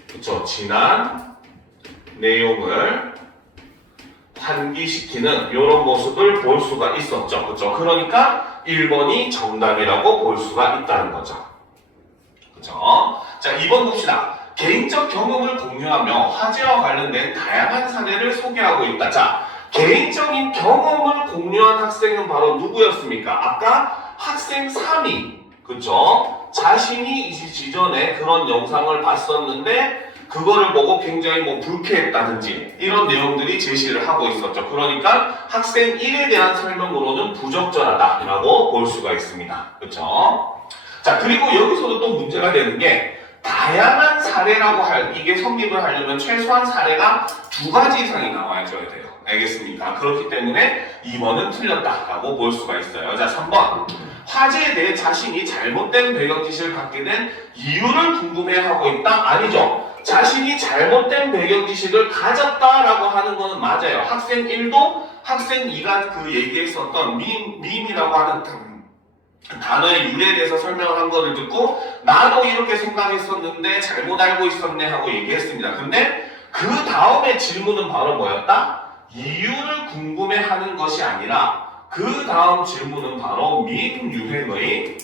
그렇죠? 지난 내용을 환기시키는 이런 모습을 볼 수가 있었죠. 그렇죠? 그러니까 1번이 정답이라고 볼 수가 있다는 거죠. 그렇죠? 자, 2번 봅시다. 개인적 경험을 공유하며 화제와 관련된 다양한 사례를 소개하고 있다. 자, 개인적인 경험을 공유한 학생은 바로 누구였습니까? 아까 학생 3이, 그렇죠? 자신이 지전에 그런 영상을 봤었는데 그거를 보고 굉장히 뭐 불쾌했다든지 이런 내용들이 제시를 하고 있었죠. 그러니까 학생 1에 대한 설명으로는 부적절하다라고 볼 수가 있습니다. 그렇죠? 자, 그리고 여기서도 또 문제가 되는 게 다양한 사례라고 이게 성립을 하려면 최소한 사례가 2가지 이상이 나와줘야 돼요. 알겠습니까? 그렇기 때문에 2번은 틀렸다라고 볼 수가 있어요. 자, 3번. 화제에 대해 자신이 잘못된 배경 지식을 갖게 된 이유를 궁금해하고 있다? 아니죠. 자신이 잘못된 배경 지식을 가졌다라고 하는 거는 맞아요. 학생 1도 학생 2가 그 얘기했었던 밈이라고 하는 단어의 유래에 대해서 설명을 한 거를 듣고 나도 이렇게 생각했었는데 잘못 알고 있었네 하고 얘기했습니다. 근데 그 다음에 질문은 바로 뭐였다? 이유를 궁금해하는 것이 아니라 그 다음 질문은 바로 밈 유행의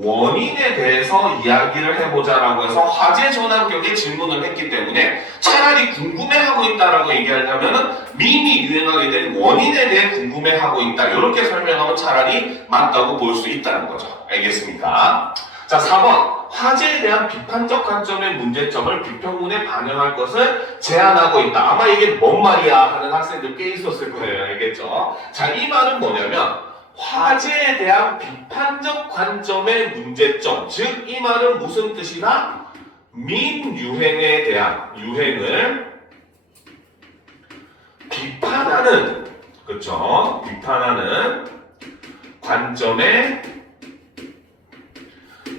원인에 대해서 이야기를 해보자라고 해서 화제 전환격의 질문을 했기 때문에 차라리 궁금해하고 있다라고 얘기하려면은 밈이 유행하게 된 원인에 대해 궁금해하고 있다. 이렇게 설명하면 차라리 맞다고 볼 수 있다는 거죠. 알겠습니까? 자, 4번. 화제에 대한 비판적 관점의 문제점을 비평문에 반영할 것을 제안하고 있다. 아마 이게 뭔 말이야 하는 학생들 꽤 있었을 거예요. 알겠죠? 자, 이 말은 뭐냐면 화제에 대한 비판적 관점의 문제점, 즉 이 말은 무슨 뜻이다? 밈 유행에 대한 유행을 비판하는, 그렇죠? 비판하는 관점의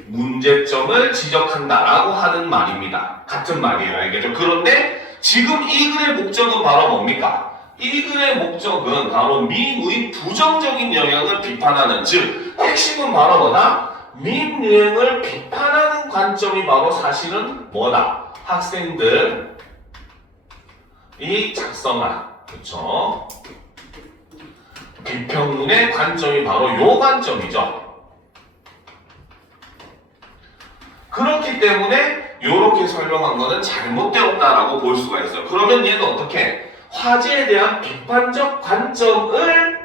문제점을 지적한다라고 하는 말입니다. 같은 말이에요. 알겠죠? 그런데 지금 이 글의 목적은 바로 뭡니까? 이 글의 목적은 바로 밈의 부정적인 영향을 비판하는, 즉 핵심은 바로 뭐다? 밈 유행을 비판하는 관점이 바로 사실은 뭐다? 학생들이 작성한, 그렇죠? 비평문의 관점이 바로 요 관점이죠. 그렇기 때문에 이렇게 설명한 거는 잘못되었다라고 볼 수가 있어요. 그러면 얘는 어떻게? 화제에 대한 비판적 관점을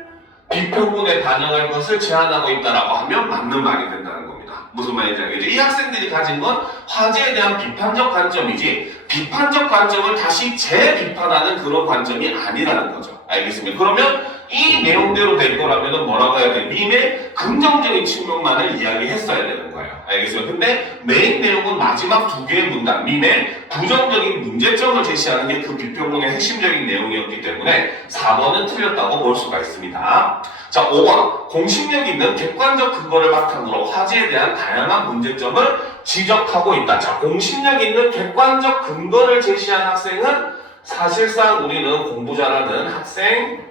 비평문에 반영할 것을 제안하고 있다라고 하면 맞는 말이 된다는 겁니다. 무슨 말인지 알겠죠? 이 학생들이 가진 건 화제에 대한 비판적 관점이지 비판적 관점을 다시 재비판하는 그런 관점이 아니라는 거죠. 알겠습니까? 그러면 이 내용대로 될 거라면 뭐라고 해야 돼? 밈의 긍정적인 측면만을 이야기했어야 되는 거예요. 알겠어요? 근데 메인 내용은 마지막 2개의 문단, 밈의 부정적인 문제점을 제시하는 게 그 비평문의 핵심적인 내용이었기 때문에 4번은 틀렸다고 볼 수가 있습니다. 자, 5번. 공식력 있는 객관적 근거를 바탕으로 화제에 대한 다양한 문제점을 지적하고 있다. 자, 공식력 있는 객관적 근거를 제시한 학생은 사실상 우리는 공부 잘하는 학생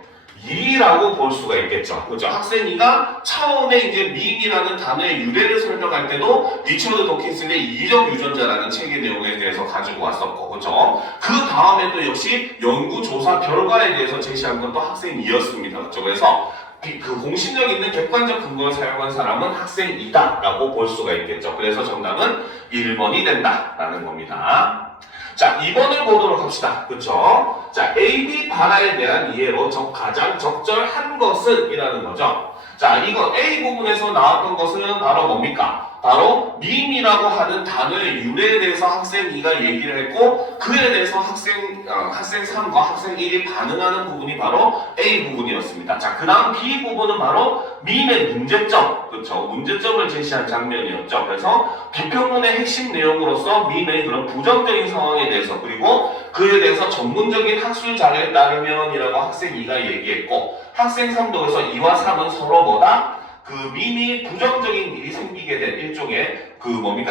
2라고 볼 수가 있겠죠. 그렇죠? 학생 2가 처음에 이제 밈이라는 단어의 유래를 설명할 때도 리처드 도킨슨의 이적 유전자라는 책의 내용에 대해서 가지고 왔었고, 그렇죠? 그 다음에도 역시 연구조사 결과에 대해서 제시한 것도 학생 2였습니다. 그렇죠? 그래서 그 공신력 있는 객관적 근거를 사용한 사람은 학생이다 라고 볼 수가 있겠죠. 그래서 정답은 1번이 된다라는 겁니다. 자, 2번을 보도록 합시다. 그쵸? 자, A, B 발화에 대한 이해로 가장 적절한 것은 이라는 거죠. 자, 이거 A 부분에서 나왔던 것은 바로 뭡니까? 바로 밈이라고 하는 단어의 유래에 대해서 학생 2가 얘기를 했고 그에 대해서 학생 3과 학생 1이 반응하는 부분이 바로 A 부분이었습니다. 자, 그 다음 B 부분은 바로 밈의 문제점, 그렇죠? 문제점을 제시한 장면이었죠. 그래서 비평문의 핵심 내용으로서 밈의 그런 부정적인 상황에 대해서 그리고 그에 대해서 전문적인 학술 자료에 따르면이라고 학생 2가 얘기했고 학생 3도 그래서 2와 3은 서로 뭐다? 그 밈이 부정적인 일이 생기게 된 일종의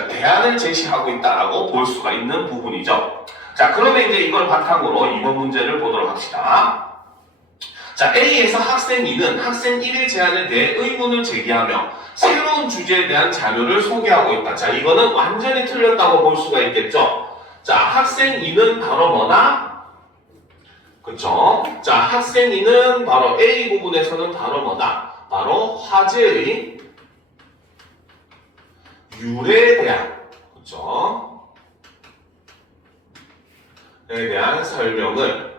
대안을 제시하고 있다라고 볼 수가 있는 부분이죠. 자, 그러면 이제 이걸 바탕으로 이번 문제를 보도록 합시다. 자, A에서 학생 2는 학생 1의 제안에 대해 의문을 제기하며 새로운 주제에 대한 자료를 소개하고 있다. 자, 이거는 완전히 틀렸다고 볼 수가 있겠죠. 자, 학생 2는 바로 뭐다? 그쵸? 자, 학생 2는 바로 A 부분에서는 바로 뭐다? 바로 화재의 유래에 대한, 그쵸? 에 대한 설명을,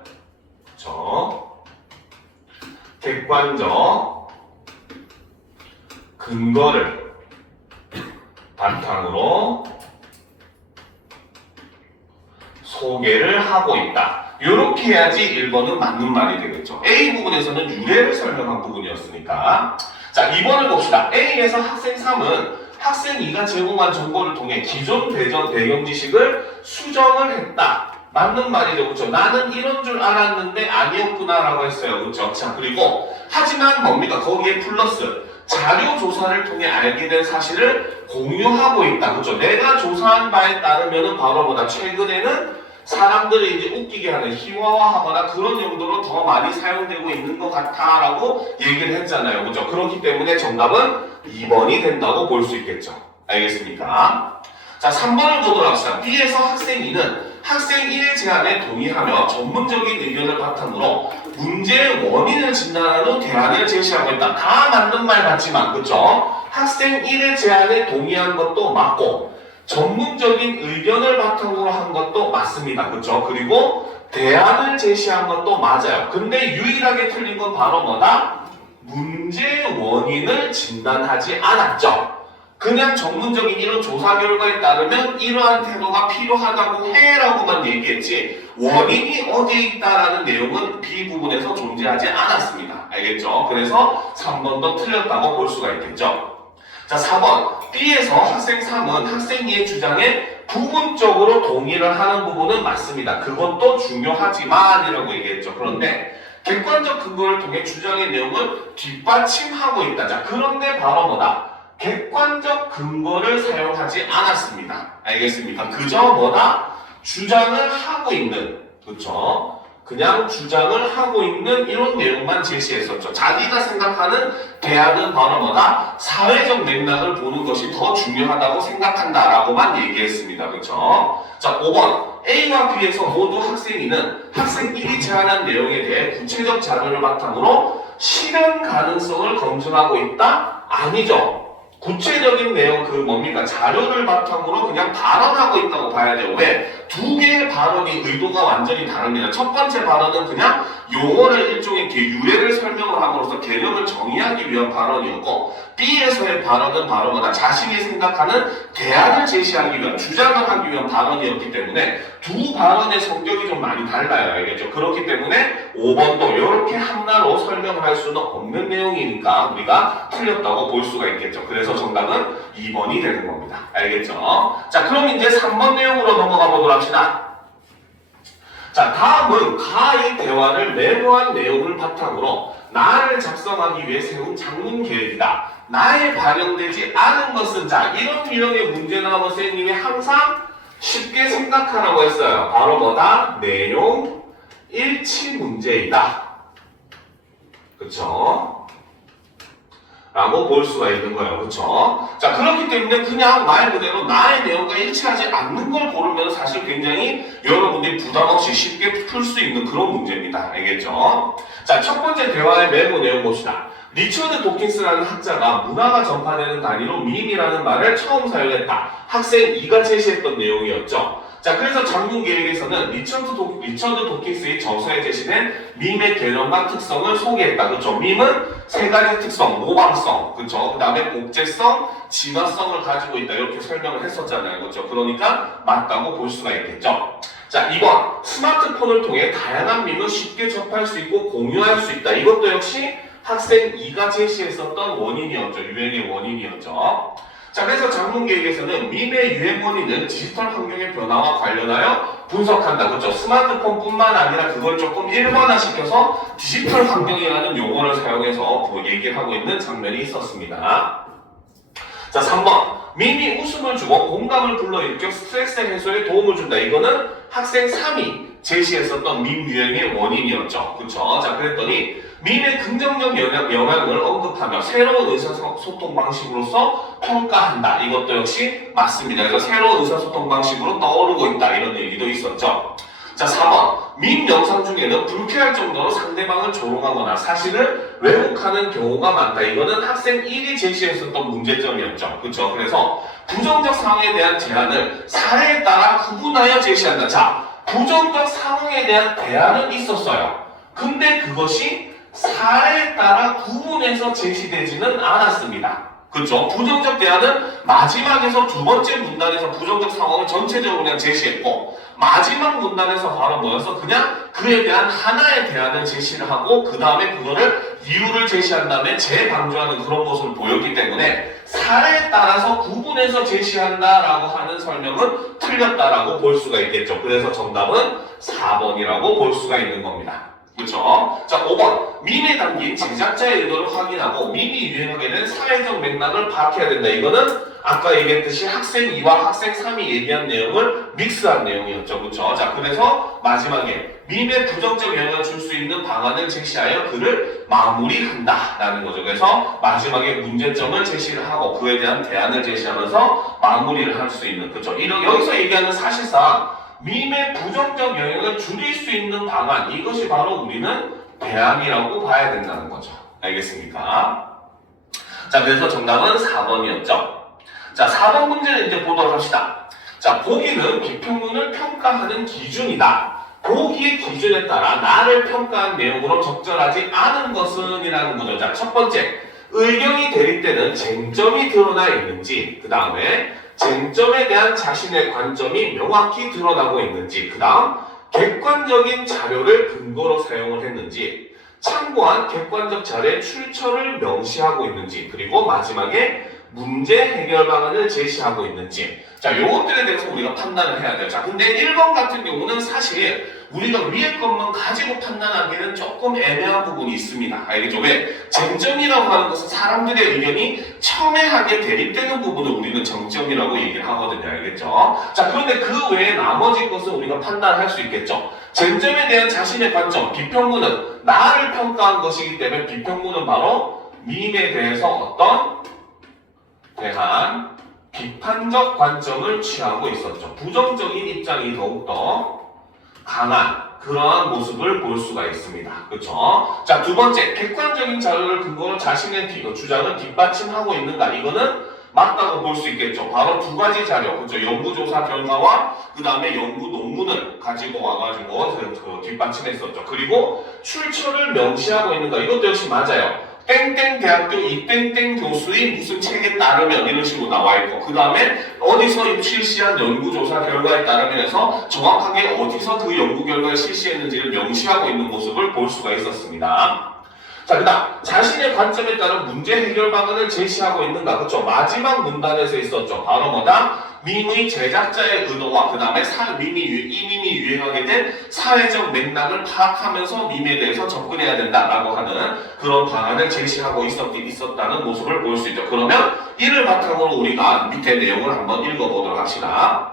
그쵸? 객관적 근거를 바탕으로 소개를 하고 있다. 이렇게 해야지 1번은 맞는 말이 되겠죠. A 부분에서는 유래를 설명한 부분이었으니까. 자, 2번을 봅시다. A에서 학생 3은 학생 2가 제공한 정보를 통해 기존 배경 지식을 수정을 했다. 맞는 말이죠. 그렇죠? 나는 이런 줄 알았는데 아니었구나 라고 했어요. 그렇죠? 자, 그리고 하지만 뭡니까? 거기에 플러스 자료 조사를 통해 알게 된 사실을 공유하고 있다. 그렇죠? 내가 조사한 바에 따르면은 바로 뭐다? 최근에는 사람들이 이제 웃기게 하는 희화화하거나 그런 용도로 더 많이 사용되고 있는 것 같아라고 얘기를 했잖아요. 그죠? 그렇기 때문에 정답은 2번이 된다고 볼 수 있겠죠. 알겠습니까? 자, 3번을 보도록 합시다. B에서 학생 2는 학생 1의 제안에 동의하며 전문적인 의견을 바탕으로 문제의 원인을 진단하는 대안을 제시하고 있다. 다 맞는 말 같지만, 그죠? 학생 1의 제안에 동의한 것도 맞고 전문적인 의견을 바탕으로 한 것도 맞습니다. 그렇죠? 그리고 대안을 제시한 것도 맞아요. 근데 유일하게 틀린 건 바로 뭐다? 문제의 원인을 진단하지 않았죠. 그냥 전문적인 이런 조사 결과에 따르면 이러한 태도가 필요하다고 해라고만 얘기했지 원인이 어디에 있다라는 내용은 B 부분에서 존재하지 않았습니다. 알겠죠? 그래서 3번도 틀렸다고 볼 수가 있겠죠. 자, 4번 B에서 학생 3은 학생 2의 주장에 부분적으로 동의를 하는 부분은 맞습니다. 그것도 중요하지만 이라고 얘기했죠. 그런데 객관적 근거를 통해 주장의 내용을 뒷받침하고 있다. 자, 그런데 바로 뭐다? 객관적 근거를 사용하지 않았습니다. 알겠습니까? 그저 뭐다? 주장을 하고 있는, 그렇죠? 그냥 주장을 하고 있는 이런 내용만 제시했었죠. 자기가 생각하는 대안은 바로 뭐다? 사회적 맥락을 보는 것이 더 중요하다고 생각한다라고만 얘기했습니다. 그렇죠? 자, 5번 A와 B에서 모두 학생 2는 학생 1이 제안한 내용에 대해 구체적 자료를 바탕으로 실현 가능성을 검증하고 있다? 아니죠. 구체적인 내용 자료를 바탕으로 그냥 발언하고 있다고 봐야 돼요. 왜? 두 개의 발언이 의도가 완전히 다릅니다. 첫 번째 발언은 그냥 용어를 일종의 유래를 설명을 함으로써 개념을 정의하기 위한 발언이었고 B에서의 발언은 바로 뭐다? 자신이 생각하는 대안을 제시하기 위한 주장을 하기 위한 발언이었기 때문에 두 발언의 성격이 좀 많이 달라요. 알겠죠? 그렇기 때문에 5번도 이렇게 하나로 설명을 할 수는 없는 내용이니까 우리가 틀렸다고 볼 수가 있겠죠. 그래서 정답은 2번이 되는 겁니다. 알겠죠? 자, 그럼 이제 3번 내용으로 넘어가 보도록 합시다. 자, 다음은 가의 대화를 메모한 내용을 바탕으로 나를 작성하기 위해 세운 장문 계획이다. 나에 반영되지 않은 것은 자, 이런 유형의 문제 나오면 선생님이 항상 쉽게 생각하라고 했어요. 바로 뭐다? 내용 일치 문제이다. 그쵸? 라고 볼 수가 있는 거예요. 그쵸? 자, 그렇기 때문에 그냥 말 그대로 나의 내용과 일치하지 않는 걸 고르면 사실 굉장히 여러분들이 부담 없이 쉽게 풀 수 있는 그런 문제입니다. 알겠죠? 자, 첫 번째 대화의 메모 내용 봅시다. 리처드 도킨스라는 학자가 문화가 전파되는 단위로 밈이라는 말을 처음 사용했다. 학생 2가 제시했던 내용이었죠. 자, 그래서 장문 계획에서는 리처드 도킨스의 저서에 제시된 밈의 개념과 특성을 소개했다. 그렇죠? 밈은 세 가지 특성, 모방성, 그렇죠? 그 다음에 복제성, 진화성을 가지고 있다. 이렇게 설명을 했었잖아요. 그렇죠? 그러니까 맞다고 볼 수가 있겠죠. 자, 2번. 스마트폰을 통해 다양한 밈을 쉽게 접할 수 있고 공유할 수 있다. 이것도 역시 학생 2가 제시했었던 원인이었죠. 유행의 원인이었죠. 자, 그래서 장문 계획에서는 밈의 유행 원인은 디지털 환경의 변화와 관련하여 분석한다. 그렇죠? 스마트폰뿐만 아니라 그걸 조금 일반화시켜서 디지털 환경이라는 용어를 사용해서 얘기를 하고 있는 장면이 있었습니다. 자, 3번. 밈이 웃음을 주고 공감을 불러일으켜 스트레스 해소에 도움을 준다. 이거는 학생 3이 제시했었던 밈 유행의 원인이었죠. 그렇죠? 자, 그랬더니 밈의 긍정적 영향을 언급하며 새로운 의사소통 방식으로서 평가한다. 이것도 역시 맞습니다. 그래서 새로운 의사소통 방식으로 떠오르고 있다. 이런 얘기도 있었죠. 자, 4번. 밈 영상 중에는 불쾌할 정도로 상대방을 조롱하거나 사실을 왜곡하는 경우가 많다. 이거는 학생 1이 제시했었던 문제점이었죠. 그렇죠? 그래서 부정적 상황에 대한 제안을 사례에 따라 구분하여 제시한다. 자, 부정적 상황에 대한 대안은 있었어요. 근데 그것이 사례에 따라 구분해서 제시되지는 않았습니다. 그렇죠? 부정적 대안은 마지막에서 두 번째 문단에서 부정적 상황을 전체적으로 그냥 제시했고 마지막 문단에서 바로 뭐였어? 그냥 그에 대한 하나의 대안을 제시를 하고 그 다음에 그거를 이유를 제시한 다음에 재강조하는 그런 모습을 보였기 때문에 사례에 따라서 구분해서 제시한다라고 하는 설명은 틀렸다라고 볼 수가 있겠죠. 그래서 정답은 4번이라고 볼 수가 있는 겁니다. 그렇죠? 자, 5번. 밈에 담긴 제작자의 의도를 확인하고 밈이 유행하게 된 사회적 맥락을 파악해야 된다. 이거는 아까 얘기했듯이 학생 2와 학생 3이 얘기한 내용을 믹스한 내용이었죠. 그렇죠? 자, 그래서 마지막에 밈에 부정적 영향을 줄 수 있는 방안을 제시하여 그를 마무리한다 라는 거죠. 그래서 마지막에 문제점을 제시를 하고 그에 대한 대안을 제시하면서 마무리를 할 수 있는, 그렇죠? 여기서 얘기하는 사실상 밈의 부정적 영향을 줄일 수 있는 방안, 이것이 바로 우리는 대안이라고 봐야 된다는 거죠. 알겠습니까? 자, 그래서 정답은 4번이었죠. 자, 4번 문제는 이제 보도록 합시다. 자, 보기는 비평문을 평가하는 기준이다. 보기의 기준에 따라 나를 평가한 내용으로 적절하지 않은 것은 이라는 거죠. 자, 첫 번째, 의견이 대립되는 쟁점이 드러나 있는지, 그 다음에 쟁점에 대한 자신의 관점이 명확히 드러나고 있는지, 그 다음 객관적인 자료를 근거로 사용을 했는지, 참고한 객관적 자료의 출처를 명시하고 있는지, 그리고 마지막에 문제 해결 방안을 제시하고 있는지. 자, 요것들에 대해서 우리가 판단을 해야 돼요. 자, 근데 1번 같은 경우는 사실 우리가 위에 것만 가지고 판단하기는 조금 애매한 부분이 있습니다. 알겠죠? 왜? 쟁점이라고 하는 것은 사람들의 의견이 첨예하게 대립되는 부분을 우리는 정점이라고 얘기를 하거든요. 알겠죠? 자, 그런데 그 외에 나머지 것은 우리가 판단할 수 있겠죠? 쟁점에 대한 자신의 관점, 비평문은 나를 평가한 것이기 때문에 비평문은 바로 밈에 대해서 어떤 대한 비판적 관점을 취하고 있었죠. 부정적인 입장이 더욱더 강한 그러한 모습을 볼 수가 있습니다. 그렇죠? 자, 두 번째, 객관적인 자료를 근거로 자신의 주장을 뒷받침하고 있는가? 이거는 맞다고 볼 수 있겠죠. 바로 두 가지 자료, 그렇죠? 연구조사 결과와 그 다음에 연구 논문을 가지고 와가지고 뒷받침했었죠. 그리고 출처를 명시하고 있는가? 이것도 역시 맞아요. 땡땡 대학교 이 땡땡 교수의 무슨 책에 따르면 이런 식으로 나와 있고, 그 다음에 어디서 실시한 연구조사 결과에 따르면 해서 정확하게 어디서 그 연구 결과를 실시했는지를 명시하고 있는 모습을 볼 수가 있었습니다. 자, 그 다음 자신의 관점에 따른 문제 해결 방안을 제시하고 있는가? 그렇죠? 마지막 문단에서 있었죠. 바로 뭐다? 밈의 제작자의 의도와 그 다음에 이 밈이 유행하게 된 사회적 맥락을 파악하면서 밈에 대해서 접근해야 된다라고 하는 그런 방안을 제시하고 있었다는 모습을 볼 수 있죠. 그러면 이를 바탕으로 우리가 밑에 내용을 한번 읽어보도록 합시다.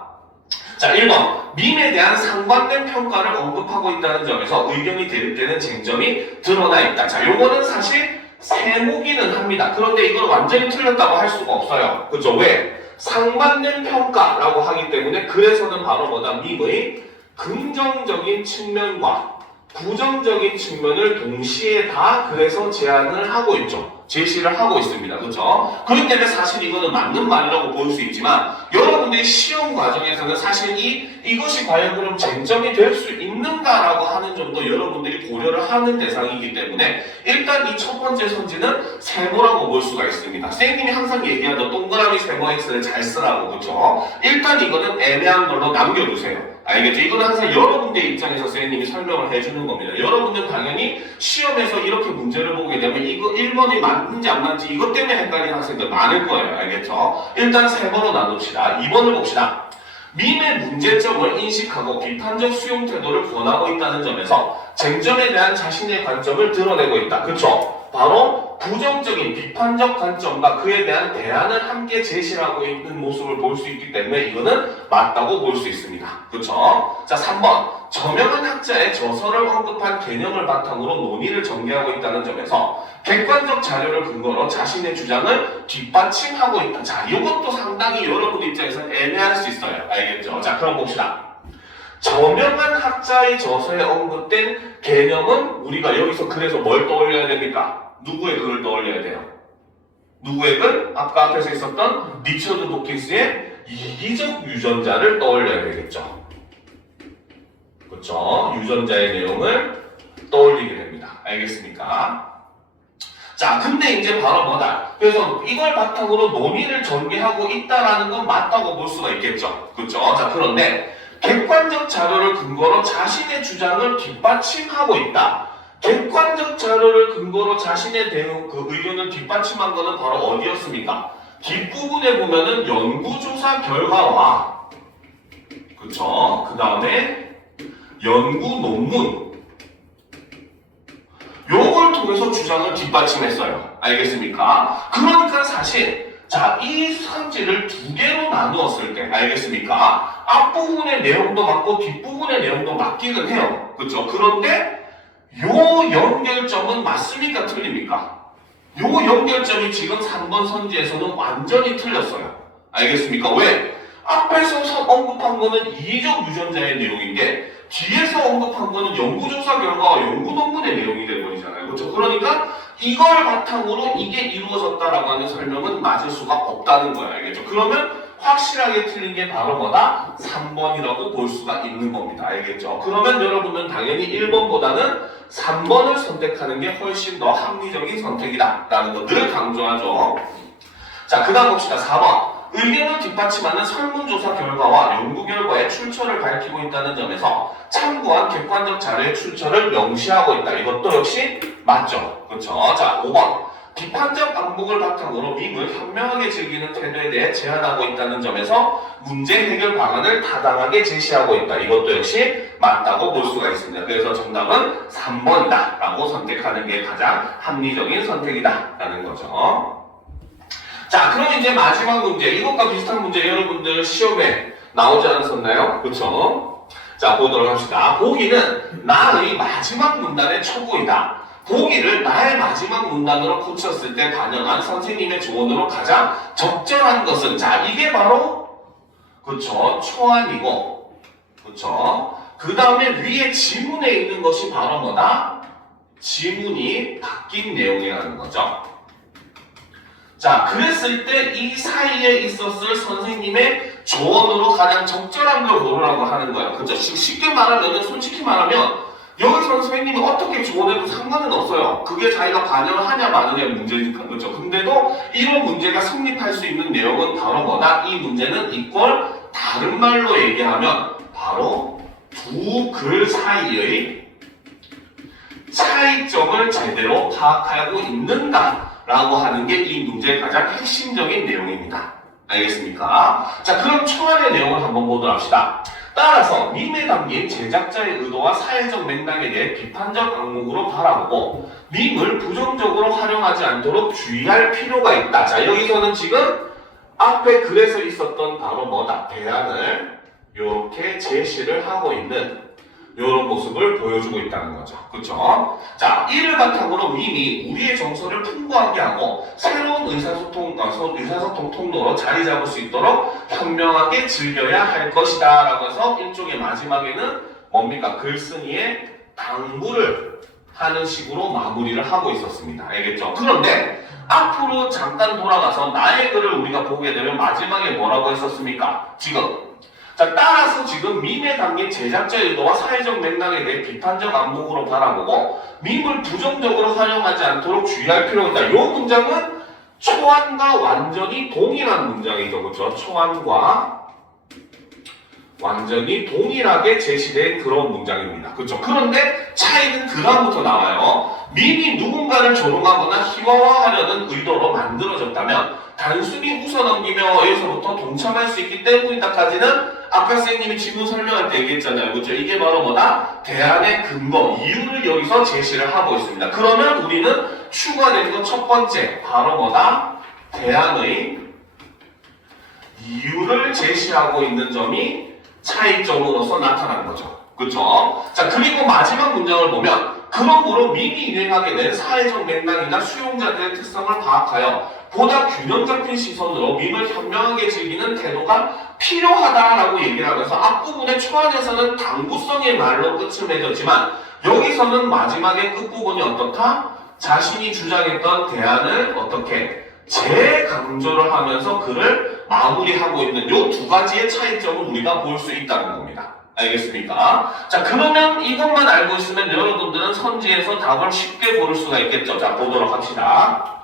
자, 1번. 밈에 대한 상반된 평가를 언급하고 있다는 점에서 의견이 대립되는 쟁점이 드러나 있다. 자, 요거는 사실 세모기는 합니다. 그런데 이걸 완전히 틀렸다고 할 수가 없어요. 그죠? 왜? 상반된 평가라고 하기 때문에 그래서는 바로 뭐다? 밈의 긍정적인 측면과 부정적인 측면을 동시에 다 그래서 제안을 하고 있죠. 제시를 하고 있습니다. 그렇죠? 그렇기 때문에 사실 이거는 맞는 말이라고 볼 수 있지만 여러분들이 시험 과정에서는 사실 이것이 과연 그럼 쟁점이 될 수 있는가라고 하는 점도 여러분들이 고려를 하는 대상이기 때문에 일단 이 첫 번째 선지는 세모라고 볼 수가 있습니다. 선생님이 항상 얘기하던 동그라미 세모 X를 잘 쓰라고. 그렇죠? 일단 이거는 애매한 걸로 남겨두세요. 알겠죠? 이거는 항상 여러분들 입장에서 선생님이 설명을 해주는 겁니다. 여러분들 당연히 시험에서 이렇게 문제를 보게 되면 이거 1번이 맞는지 안 맞는지 이것 때문에 헷갈리는 학생들 많을 거예요. 알겠죠? 일단 3번으로 나눕시다. 2번을 봅시다. 밈의 문제점을 인식하고 비판적 수용 태도를 권하고 있다는 점에서 쟁점에 대한 자신의 관점을 드러내고 있다. 그렇죠? 바로 부정적인 비판적 관점과 그에 대한 대안을 함께 제시하고 있는 모습을 볼 수 있기 때문에 이거는 맞다고 볼 수 있습니다. 그렇죠? 자, 3번. 저명한 학자의 저서를 언급한 개념을 바탕으로 논의를 전개하고 있다는 점에서 객관적 자료를 근거로 자신의 주장을 뒷받침하고 있다. 자, 이것도 상당히 여러분 입장에서 애매할 수 있어요. 알겠죠? 자, 그럼 봅시다. 저명한 학자의 저서에 언급된 개념은 우리가 여기서 그래서 뭘 떠올려야 됩니까? 누구의 글을 떠올려야 돼요? 누구의 글? 아까 앞에서 있었던 리처드 도킨스의 이기적 유전자를 떠올려야 되겠죠. 그렇죠? 유전자의 내용을 떠올리게 됩니다. 알겠습니까? 자, 근데 이제 바로 뭐다? 그래서 이걸 바탕으로 논의를 전개하고 있다라는 건 맞다고 볼 수가 있겠죠. 그렇죠? 자, 그런데 객관적 자료를 근거로 자신의 주장을 뒷받침하고 있다. 객관적 자료를 근거로 자신의 의견을 뒷받침한 것은 바로 어디였습니까? 뒷부분에 보면은 연구조사 결과와 그쵸? 그 다음에 연구 논문 요걸 통해서 주장을 뒷받침했어요. 알겠습니까? 그러니까 사실 자, 이 선지를 두 개로 나누었을 때 알겠습니까? 앞부분의 내용도 맞고 뒷부분의 내용도 맞기는 해요. 그렇죠? 그런데 요 연결점은 맞습니까? 틀립니까? 요 연결점이 지금 3번 선지에서는 완전히 틀렸어요. 알겠습니까? 왜? 앞에서 언급한 거는 이의적 유전자의 내용인데 뒤에서 언급한 거는 연구조사 결과와 연구 논문의 내용이 되어버리잖아요. 그렇죠? 그러니까 이걸 바탕으로 이게 이루어졌다라고 하는 설명은 맞을 수가 없다는 거예요. 알겠죠? 그러면 확실하게 틀린 게 바로 뭐다? 3번이라고 볼 수가 있는 겁니다. 알겠죠? 그러면 여러분은 당연히 1번보다는 3번을 선택하는 게 훨씬 더 합리적인 선택이다 라는 거 늘 강조하죠. 자, 그 다음 봅시다. 4번. 의견을 뒷받침하는 설문조사 결과와 연구 결과의 출처를 밝히고 있다는 점에서 참고한 객관적 자료의 출처를 명시하고 있다. 이것도 역시 맞죠. 그렇죠. 자, 5번. 비판적 항목을 바탕으로 밈을 현명하게 즐기는 태도에 대해 제안하고 있다는 점에서 문제 해결 방안을 타당하게 제시하고 있다. 이것도 역시 맞다고 볼 수가 있습니다. 그래서 정답은 3번이다 라고 선택하는 게 가장 합리적인 선택이다 라는 거죠. 자, 그럼 이제 마지막 문제. 이것과 비슷한 문제 여러분들 시험에 나오지 않았었나요? 그렇죠? 자, 보도록 합시다. 보기는 나의 마지막 문단의 초고이다. 보기를 나의 마지막 문단으로 고쳤을 때 반영한 선생님의 조언으로 가장 적절한 것은 자, 이게 바로 그렇죠? 초안이고 그렇죠? 그 다음에 위에 지문에 있는 것이 바로 뭐다? 지문이 바뀐 내용이라는 거죠. 자, 그랬을 때 이 사이에 있었을 선생님의 조언으로 가장 적절한 걸 고르라고 하는 거예요. 그렇죠? 쉽게 말하면, 솔직히 말하면 여기서 선생님이 어떻게 조언해도 상관은 없어요. 그게 자기가 반영을 하냐 마느냐의 문제니까. 그렇죠? 근데도 이런 문제가 성립할 수 있는 내용은 바로 뭐다? 이 문제는 이걸 다른 말로 얘기하면 바로 두 글 사이의 차이점을 제대로 파악하고 있는가? 라고 하는 게 이 문제의 가장 핵심적인 내용입니다. 알겠습니까? 자, 그럼 초안의 내용을 한번 보도록 합시다. 따라서 밈에 담긴 제작자의 의도와 사회적 맥락에 대해 비판적 항목으로 바라보고 밈을 부정적으로 활용하지 않도록 주의할 필요가 있다. 자, 여기서는 지금 앞에 글에서 있었던 바로 뭐다? 대안을 이렇게 제시를 하고 있는 이런 모습을 보여주고 있다는 거죠. 그렇죠? 자, 이를 바탕으로 밈이 우리의 정서를 풍부하게 하고 새로운 의사소통 통로로 자리 잡을 수 있도록 현명하게 즐겨야 할 것이다 라고 해서 일종의 마지막에는 뭡니까? 글쓴이의 당부를 하는 식으로 마무리를 하고 있었습니다. 알겠죠? 그런데 앞으로 잠깐 돌아가서 나의 글을 우리가 보게 되면 마지막에 뭐라고 했었습니까? 지금 자, 따라서 지금 밈에 담긴 제작자 의도와 사회적 맥락에 대해 비판적 안목으로 바라보고 밈을 부정적으로 활용하지 않도록 주의할 필요가 있다. 이 문장은 초안과 완전히 동일한 문장이죠. 그렇죠? 초안과 완전히 동일하게 제시된 그런 문장입니다. 그렇죠? 그런데 차이는 그 다음부터 나와요. 밈이 누군가를 조롱하거나 희화화하려는 의도로 만들어졌다면 단순히 웃어넘기며 에서부터 동참할 수 있기 때문이다까지는 아까 선생님이 지문 설명할 때 얘기했잖아요. 그렇죠? 이게 바로 뭐다? 대안의 근거, 이유를 여기서 제시를 하고 있습니다. 그러면 우리는 추가된 것 첫 번째, 바로 뭐다? 대안의 이유를 제시하고 있는 점이 차이점으로서 나타난 거죠. 그렇죠? 자, 그리고 마지막 문장을 보면 그러므로 밈이 유행하게 된 사회적 맥락이나 수용자들의 특성을 파악하여 보다 균형 잡힌 시선으로 밈을 현명하게 즐기는 태도가 필요하다라고 얘기를 하면서 앞부분의 초안에서는 당부성의 말로 끝을 맺었지만 여기서는 마지막에 끝부분이 어떻다? 자신이 주장했던 대안을 어떻게 재강조를 하면서 글을 마무리하고 있는 이 두 가지의 차이점을 우리가 볼 수 있다는 겁니다. 알겠습니까? 자, 그러면 이것만 알고 있으면 여러분들은 선지에서 답을 쉽게 고를 수가 있겠죠. 자, 보도록 합시다.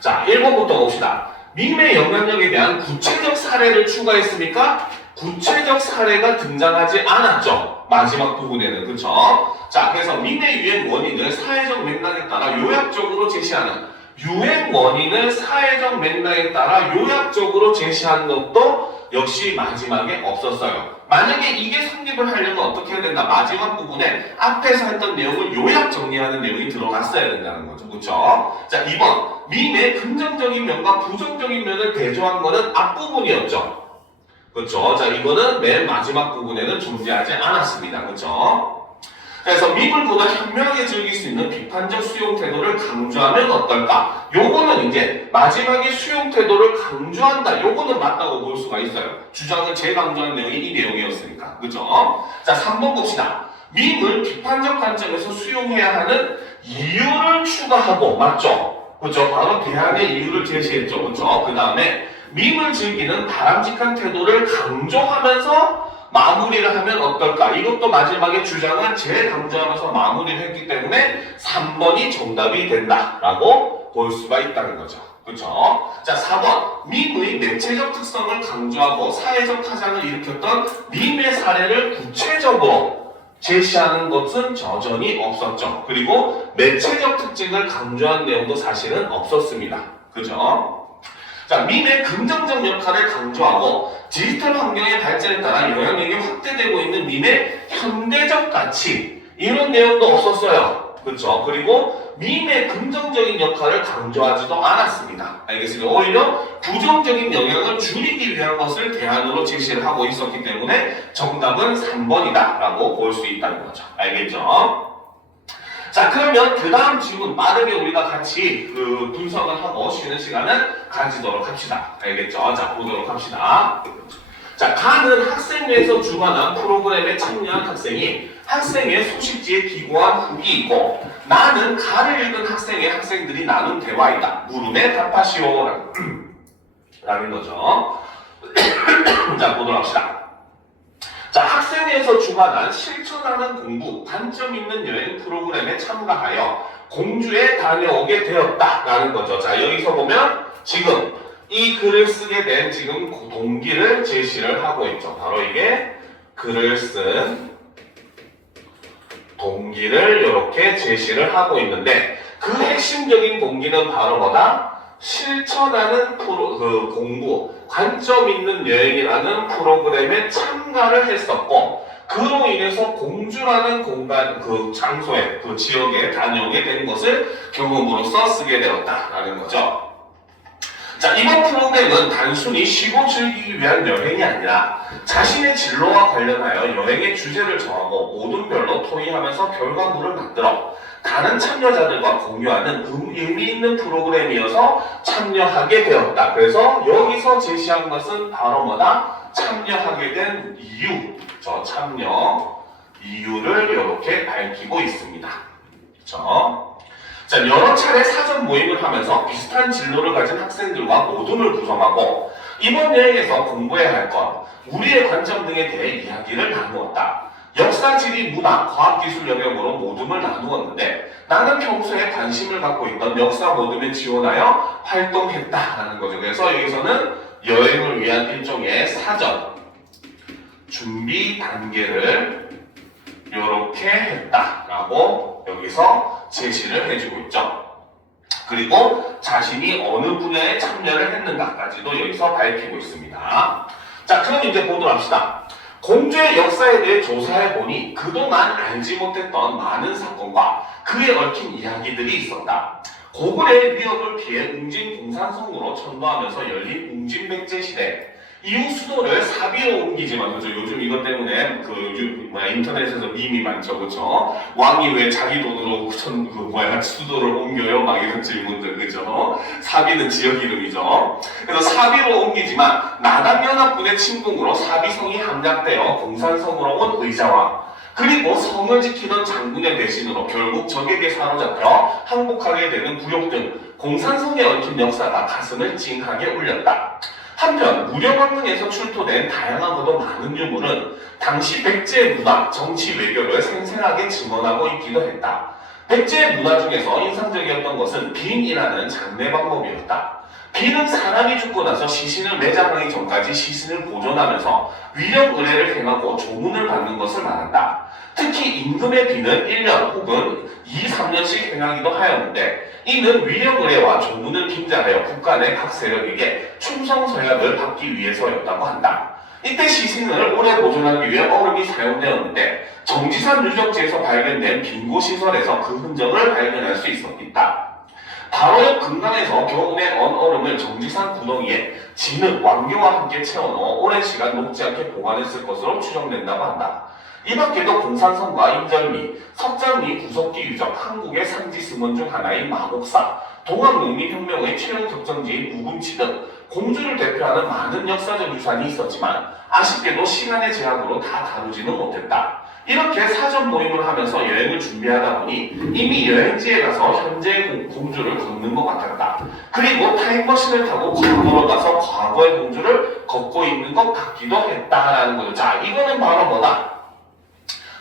자, 1번부터 봅시다. 밈의 영향력에 대한 구체적 사례를 추가했습니까? 구체적 사례가 등장하지 않았죠. 마지막 부분에는. 그쵸? 자, 그래서 밈의 유행 원인을 사회적 맥락에 따라 요약적으로 제시하는 유행 원인을 사회적 맥락에 따라 요약적으로 제시하는 것도 역시 마지막에 없었어요. 만약에 이게 성립을 하려면 어떻게 해야 된다? 마지막 부분에 앞에서 했던 내용을 요약 정리하는 내용이 들어갔어야 된다는 거죠. 그렇죠? 자, 2번. 밈의 긍정적인 면과 부정적인 면을 대조한 거는 앞부분이었죠. 그렇죠? 자, 이거는 맨 마지막 부분에는 존재하지 않았습니다. 그렇죠? 그래서 밈을 보다 현명하게 즐길 수 있는 비판적 수용 태도를 강조하면 어떨까? 요거는 이제 마지막에 수용 태도를 강조한다. 요거는 맞다고 볼 수가 있어요. 주장을 재강조한 내용이 이 내용이었으니까. 그죠? 자, 3번 봅시다. 밈을 비판적 관점에서 수용해야 하는 이유를 추가하고, 맞죠? 그죠? 바로 대안의 이유를 제시했죠. 그죠? 그 다음에 밈을 즐기는 바람직한 태도를 강조하면서 마무리를 하면 어떨까? 이것도 마지막에 주장을 재강조하면서 마무리를 했기 때문에 3번이 정답이 된다라고 볼 수가 있다는 거죠. 그렇죠? 자, 4번. 밈의 매체적 특성을 강조하고 사회적 파장을 일으켰던 밈의 사례를 구체적으로 제시하는 것은 여전히 없었죠. 그리고 매체적 특징을 강조한 내용도 사실은 없었습니다. 그죠? 자, 밈의 긍정적 역할을 강조하고 디지털 환경의 발전에 따라 영향력이 확대되고 있는 밈의 현대적 가치, 이런 내용도 없었어요. 그렇죠? 그리고 밈의 긍정적인 역할을 강조하지도 않았습니다. 알겠습니다. 오히려 부정적인 영향을 줄이기 위한 것을 대안으로 제시를 하고 있었기 때문에 정답은 3번이다 라고 볼 수 있다는 거죠. 알겠죠? 자, 그러면 그 다음 질문 빠르게 우리가 같이 분석을 하고 쉬는 시간을 가지도록 합시다. 알겠죠? 자, 보도록 합시다. 자, 가는 학생회에서 주관한 프로그램에 참여한 학생이 학생회 소식지에 기고한 훅이 있고, 나는 가를 읽은 학생의 학생들이 나눈 대화이다. 물음에 답하시오. 라는 거죠. 자, 보도록 합시다. 자, 학생회에서 주관한 실천하는 공부, 관점 있는 여행 프로그램에 참가하여 공주에 다녀오게 되었다라는 거죠. 자, 여기서 보면 지금 이 글을 쓰게 된 지금 동기를 제시를 하고 있죠. 바로 이게 글을 쓴 동기를 이렇게 제시를 하고 있는데 그 핵심적인 동기는 바로 뭐다? 실천하는 공부, 관점 있는 여행이라는 프로그램에 참가를 했었고, 그로 인해서 공주라는 공간, 그 장소에, 그 지역에 다녀오게 된 것을 경험으로써 쓰게 되었다라는 거죠. 자, 이번 프로그램은 단순히 쉬고 즐기기 위한 여행이 아니라 자신의 진로와 관련하여 여행의 주제를 정하고 모든 별로 토의하면서 결과물을 만들어 다른 참여자들과 공유하는 의미 있는 프로그램이어서 참여하게 되었다. 그래서 여기서 제시한 것은 바로 뭐다? 참여하게 된 이유. 참여 이유를 이렇게 밝히고 있습니다. 그렇죠? 자, 여러 차례 사전 모임을 하면서 비슷한 진로를 가진 학생들과 모둠을 구성하고 이번 여행에서 공부해야 할 것, 우리의 관점 등에 대해 이야기를 나누었다. 역사, 지리, 문화, 과학기술 영역으로 모둠을 나누었는데 나는 평소에 관심을 갖고 있던 역사 모둠에 지원하여 활동했다라는 거죠. 그래서 여기서는 여행을 위한 일종의 사전 준비 단계를 이렇게 했다라고 여기서 제시를 해주고 있죠. 그리고 자신이 어느 분야에 참여를 했는가까지도 여기서 밝히고 있습니다. 자, 그럼 이제 보도록 합시다. 공주의 역사에 대해 조사해보니 그동안 알지 못했던 많은 사건과 그에 얽힌 이야기들이 있었다. 고구려의 위협을 피해 웅진 공산성으로 천도하면서 열린 웅진백제 시대, 이후 수도를 사비로 옮기지만, 그죠? 요즘 이것 때문에 인터넷에서 밈이 많죠, 그죠? 왕이 왜 자기 돈으로 수도를 옮겨요? 막 이런 질문들, 그죠? 사비는 지역 이름이죠. 그래서 사비로 옮기지만 나당연합군의 침공으로 사비성이 함락되어 공산성으로 온 의자와 그리고 성을 지키던 장군의 대신으로 결국 적에게 사로잡혀 항복하게 되는 구욕 등 공산성에 얽힌 역사가 가슴을 찡하게 울렸다. 한편 무령왕릉에서 출토된 다양하고도 많은 유물은 당시 백제의 문화, 정치, 외교를 생생하게 증언하고 있기도 했다. 백제의 문화 중에서 인상적이었던 것은 빈이라는 장례 방법이었다. 빈은 사람이 죽고 나서 시신을 매장하기 전까지 시신을 보존하면서 위령 의례를 행하고 조문을 받는 것을 말한다. 특히 임금의 빈은 1년 혹은 2, 3년씩 행하기도 하였는데 이는 위령 의례와 조문을 김자하여 국가 내 각 세력에게 충성 서약을 받기 위해서였다고 한다. 이때 시신을 오래 보존하기 위해 얼음이 사용되었는데 정지산 유적지에서 발견된 빈고시설에서 그 흔적을 발견할 수 있었다. 바로 옆 금강에서 겨울에 언 얼음을 정지산 구덩이에 진흙, 왕교와 함께 채워넣어 오랜 시간 녹지 않게 보관했을 것으로 추정된다고 한다. 이 밖에도 공산성과 인절미, 석장리 구석기 유적, 한국의 상지 승원 중 하나인 마곡사, 동학농민혁명의 최후 격정지인 우금치 등 공주를 대표하는 많은 역사적 유산이 있었지만 아쉽게도 시간의 제약으로 다 다루지는 못했다. 이렇게 사전 모임을 하면서 여행을 준비하다 보니 이미 여행지에 가서 현재의 공주를 걷는 것 같았다. 그리고 타임머신을 타고 과거로 가서 과거의 공주를 걷고 있는 것 같기도 했다라는 거죠. 자, 이거는 바로 뭐다?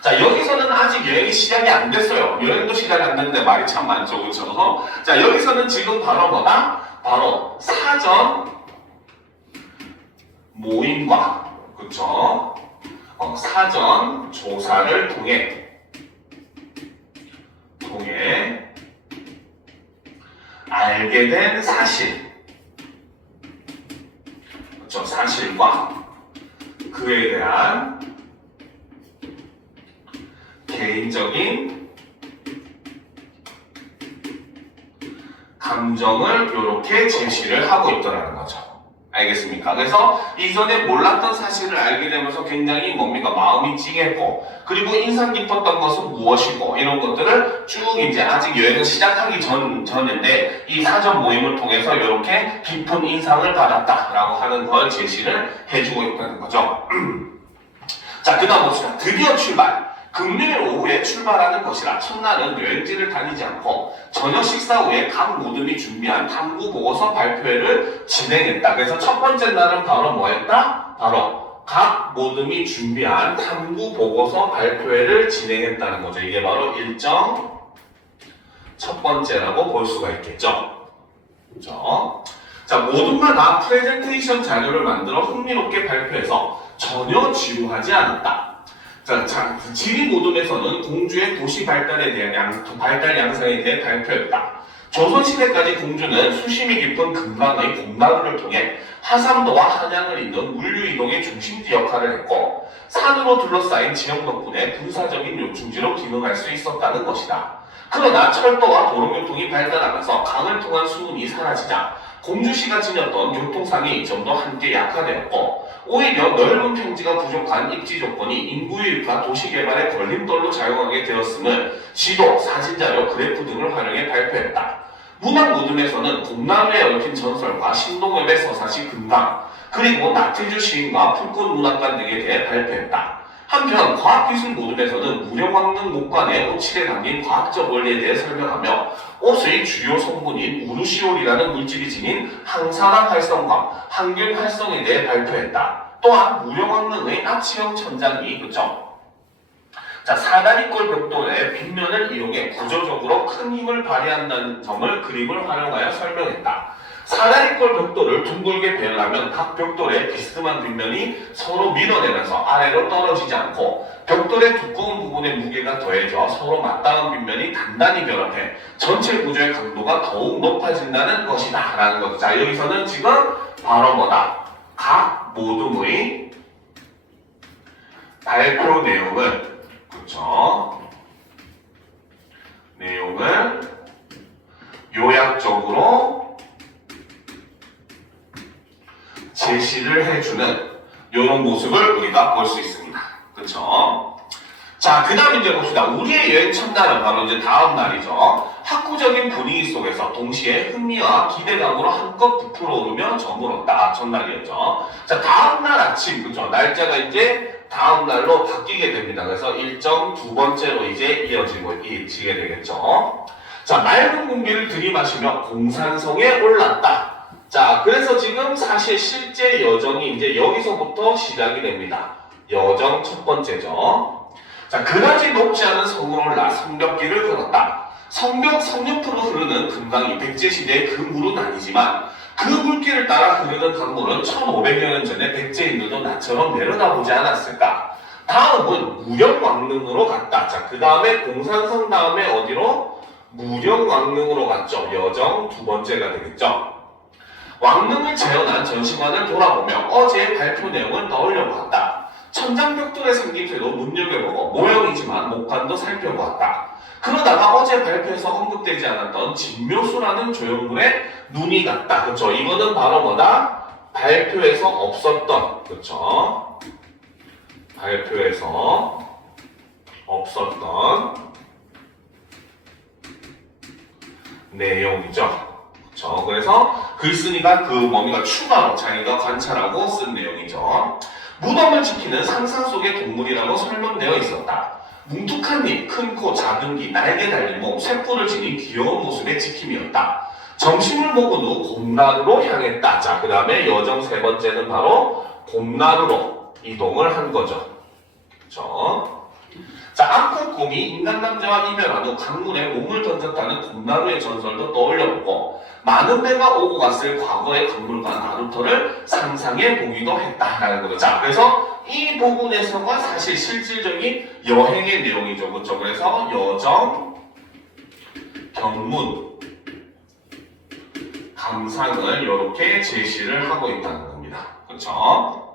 자, 여기서는 아직 여행이 시작이 안 됐어요. 여행도 시작이 안 됐는데 말이 참 많죠, 그렇죠? 자, 여기서는 지금 바로 뭐다? 바로 사전 모임과, 그렇죠? 사전 조사를 통해 알게 된 사실, 그렇죠? 사실과 그에 대한 개인적인 감정을 이렇게 제시를 하고 있더라는 거죠. 알겠습니까? 그래서 이전에 몰랐던 사실을 알게 되면서 굉장히 마음이 찡했고, 그리고 인상 깊었던 것은 무엇이고, 이런 것들을 쭉 이제 아직 여행을 시작하기 전인데, 이 사전 모임을 통해서 이렇게 깊은 인상을 받았다라고 하는 걸 제시를 해주고 있다는 거죠. 자, 그 다음 봅시다. 드디어 출발. 금요일 오후에 출발하는 것이라 첫날은 여행지를 다니지 않고 저녁 식사 후에 각 모둠이 준비한 탐구 보고서 발표회를 진행했다. 그래서 첫 번째 날은 바로 뭐였다? 바로 각 모둠이 준비한 탐구 보고서 발표회를 진행했다는 거죠. 이게 바로 일정 첫 번째라고 볼 수가 있겠죠. 그렇죠? 자, 모둠마다 프레젠테이션 자료를 만들어 흥미롭게 발표해서 전혀 지루하지 않았다. 자, 지리 모둠에서는 공주의 도시 발달 양상에 대해 발표했다. 조선시대까지 공주는 수심이 깊은 금강의 공나루를 통해 하삼도와 한양을 잇는 물류이동의 중심지 역할을 했고 산으로 둘러싸인 지형 덕분에 군사적인 요충지로 기능할 수 있었다는 것이다. 그러나 철도와 도로교통이 발달하면서 강을 통한 수문이 사라지자 공주시가 지녔던 교통상의 이점도 함께 약화되었고 오히려 넓은 평지가 부족한 입지 조건이 인구 유입과 도시 개발의 걸림돌로 작용하게 되었음을 지도, 사진자료, 그래프 등을 활용해 발표했다. 문학 무덤에서는 공나루에 얽힌 전설과 신동엽의 서사시 금강, 그리고 나태주 시인과 풀꽃 문학관 등에 대해 발표했다. 한편 과학기술 모듈에서는 무령왕릉 목관의 옷칠에 담긴 과학적 원리에 대해 설명하며 옷의 주요 성분인 우르시올이라는 물질이 지닌 항산화 활성과 항균 활성에 대해 발표했다. 또한 무령왕릉의 아치형 천장이 그쵸? 자, 사다리꼴 벽돌의 빗면을 이용해 구조적으로 큰 힘을 발휘한다는 점을 그림을 활용하여 설명했다. 사다리꼴 벽돌을 둥글게 배열하면 각 벽돌의 비스듬한 빗면이 서로 밀어내면서 아래로 떨어지지 않고 벽돌의 두꺼운 부분에 무게가 더해져 서로 맞닿은 빗면이 단단히 결합해 전체 구조의 강도가 더욱 높아진다는 것이다 라는 거죠. 자, 여기서는 지금 바로 뭐다? 각 모둠의 발표 내용을 그렇죠? 내용을 요약적으로 제시를 해주는 이런 모습을 우리가 볼 수 있습니다. 그렇죠? 자, 그 다음 이제 봅시다. 우리의 여행 첫날은 바로 이제 다음 날이죠. 학구적인 분위기 속에서 동시에 흥미와 기대감으로 한껏 부풀어 오르며 저물었다. 첫날이었죠. 자, 다음 날 아침, 그죠? 날짜가 이제 다음 날로 바뀌게 됩니다. 그래서 일정 두 번째로 이제 이어지게 되겠죠. 자, 맑은 공기를 들이마시며 공산성에 올랐다. 자, 그래서 지금 사실 실제 여정이 이제 여기서부터 시작이 됩니다. 여정 첫 번째죠. 자, 그다지 높지 않은 성으로 올라 성벽길을 걸었다. 성벽 옆으로 흐르는 금강이 백제시대의 그 물은 아니지만 그 물길을 따라 흐르는 강물은 1500여 년 전에 백제인들도 나처럼 내려다보지 않았을까. 다음은 무령왕릉으로 갔다. 자, 그 다음에 공산성 다음에 어디로? 무령왕릉으로 갔죠. 여정 두 번째가 되겠죠. 왕릉을 재현한 전시관을 돌아보며 어제의 발표 내용을 떠올려 보았다. 천장벽돌에 생긴 쇠도 눈여겨보고 모형이지만 목관도 살펴보았다. 그러다가 어제 발표에서 언급되지 않았던 진묘수라는 조형물에 눈이 갔다. 그쵸? 이거는 바로 뭐다? 발표에서 없었던, 그쵸? 발표에서 없었던 내용이죠. 그렇죠. 그래서 글쓴이가 그 뭔가 추가로 자기가 관찰하고 쓴 내용이죠. 무덤을 지키는 상상 속의 동물이라고 설명되어 있었다. 뭉툭한 입, 큰 코, 작은 귀, 날개 달린 몸, 쇳불을 지닌 귀여운 모습의 지킴이었다. 점심을 먹은 후 곰나루로 향했다. 자, 그 다음에 여정 세 번째는 바로 곰나루로 이동을 한 거죠. 그렇죠. 자, 악국곰이 인간 남자와 이별한 후 강물에 몸을 던졌다는 곰나루의 전설도 떠올려보고 많은 배가 오고 갔을 과거의 강물과 나루터를 상상해 보기도 했다라는 거죠. 자, 그래서 이 부분에서가 사실 실질적인 여행의 내용이죠. 그렇죠? 그래서 여정, 경문, 감상을 이렇게 제시를 하고 있다는 겁니다. 그렇죠?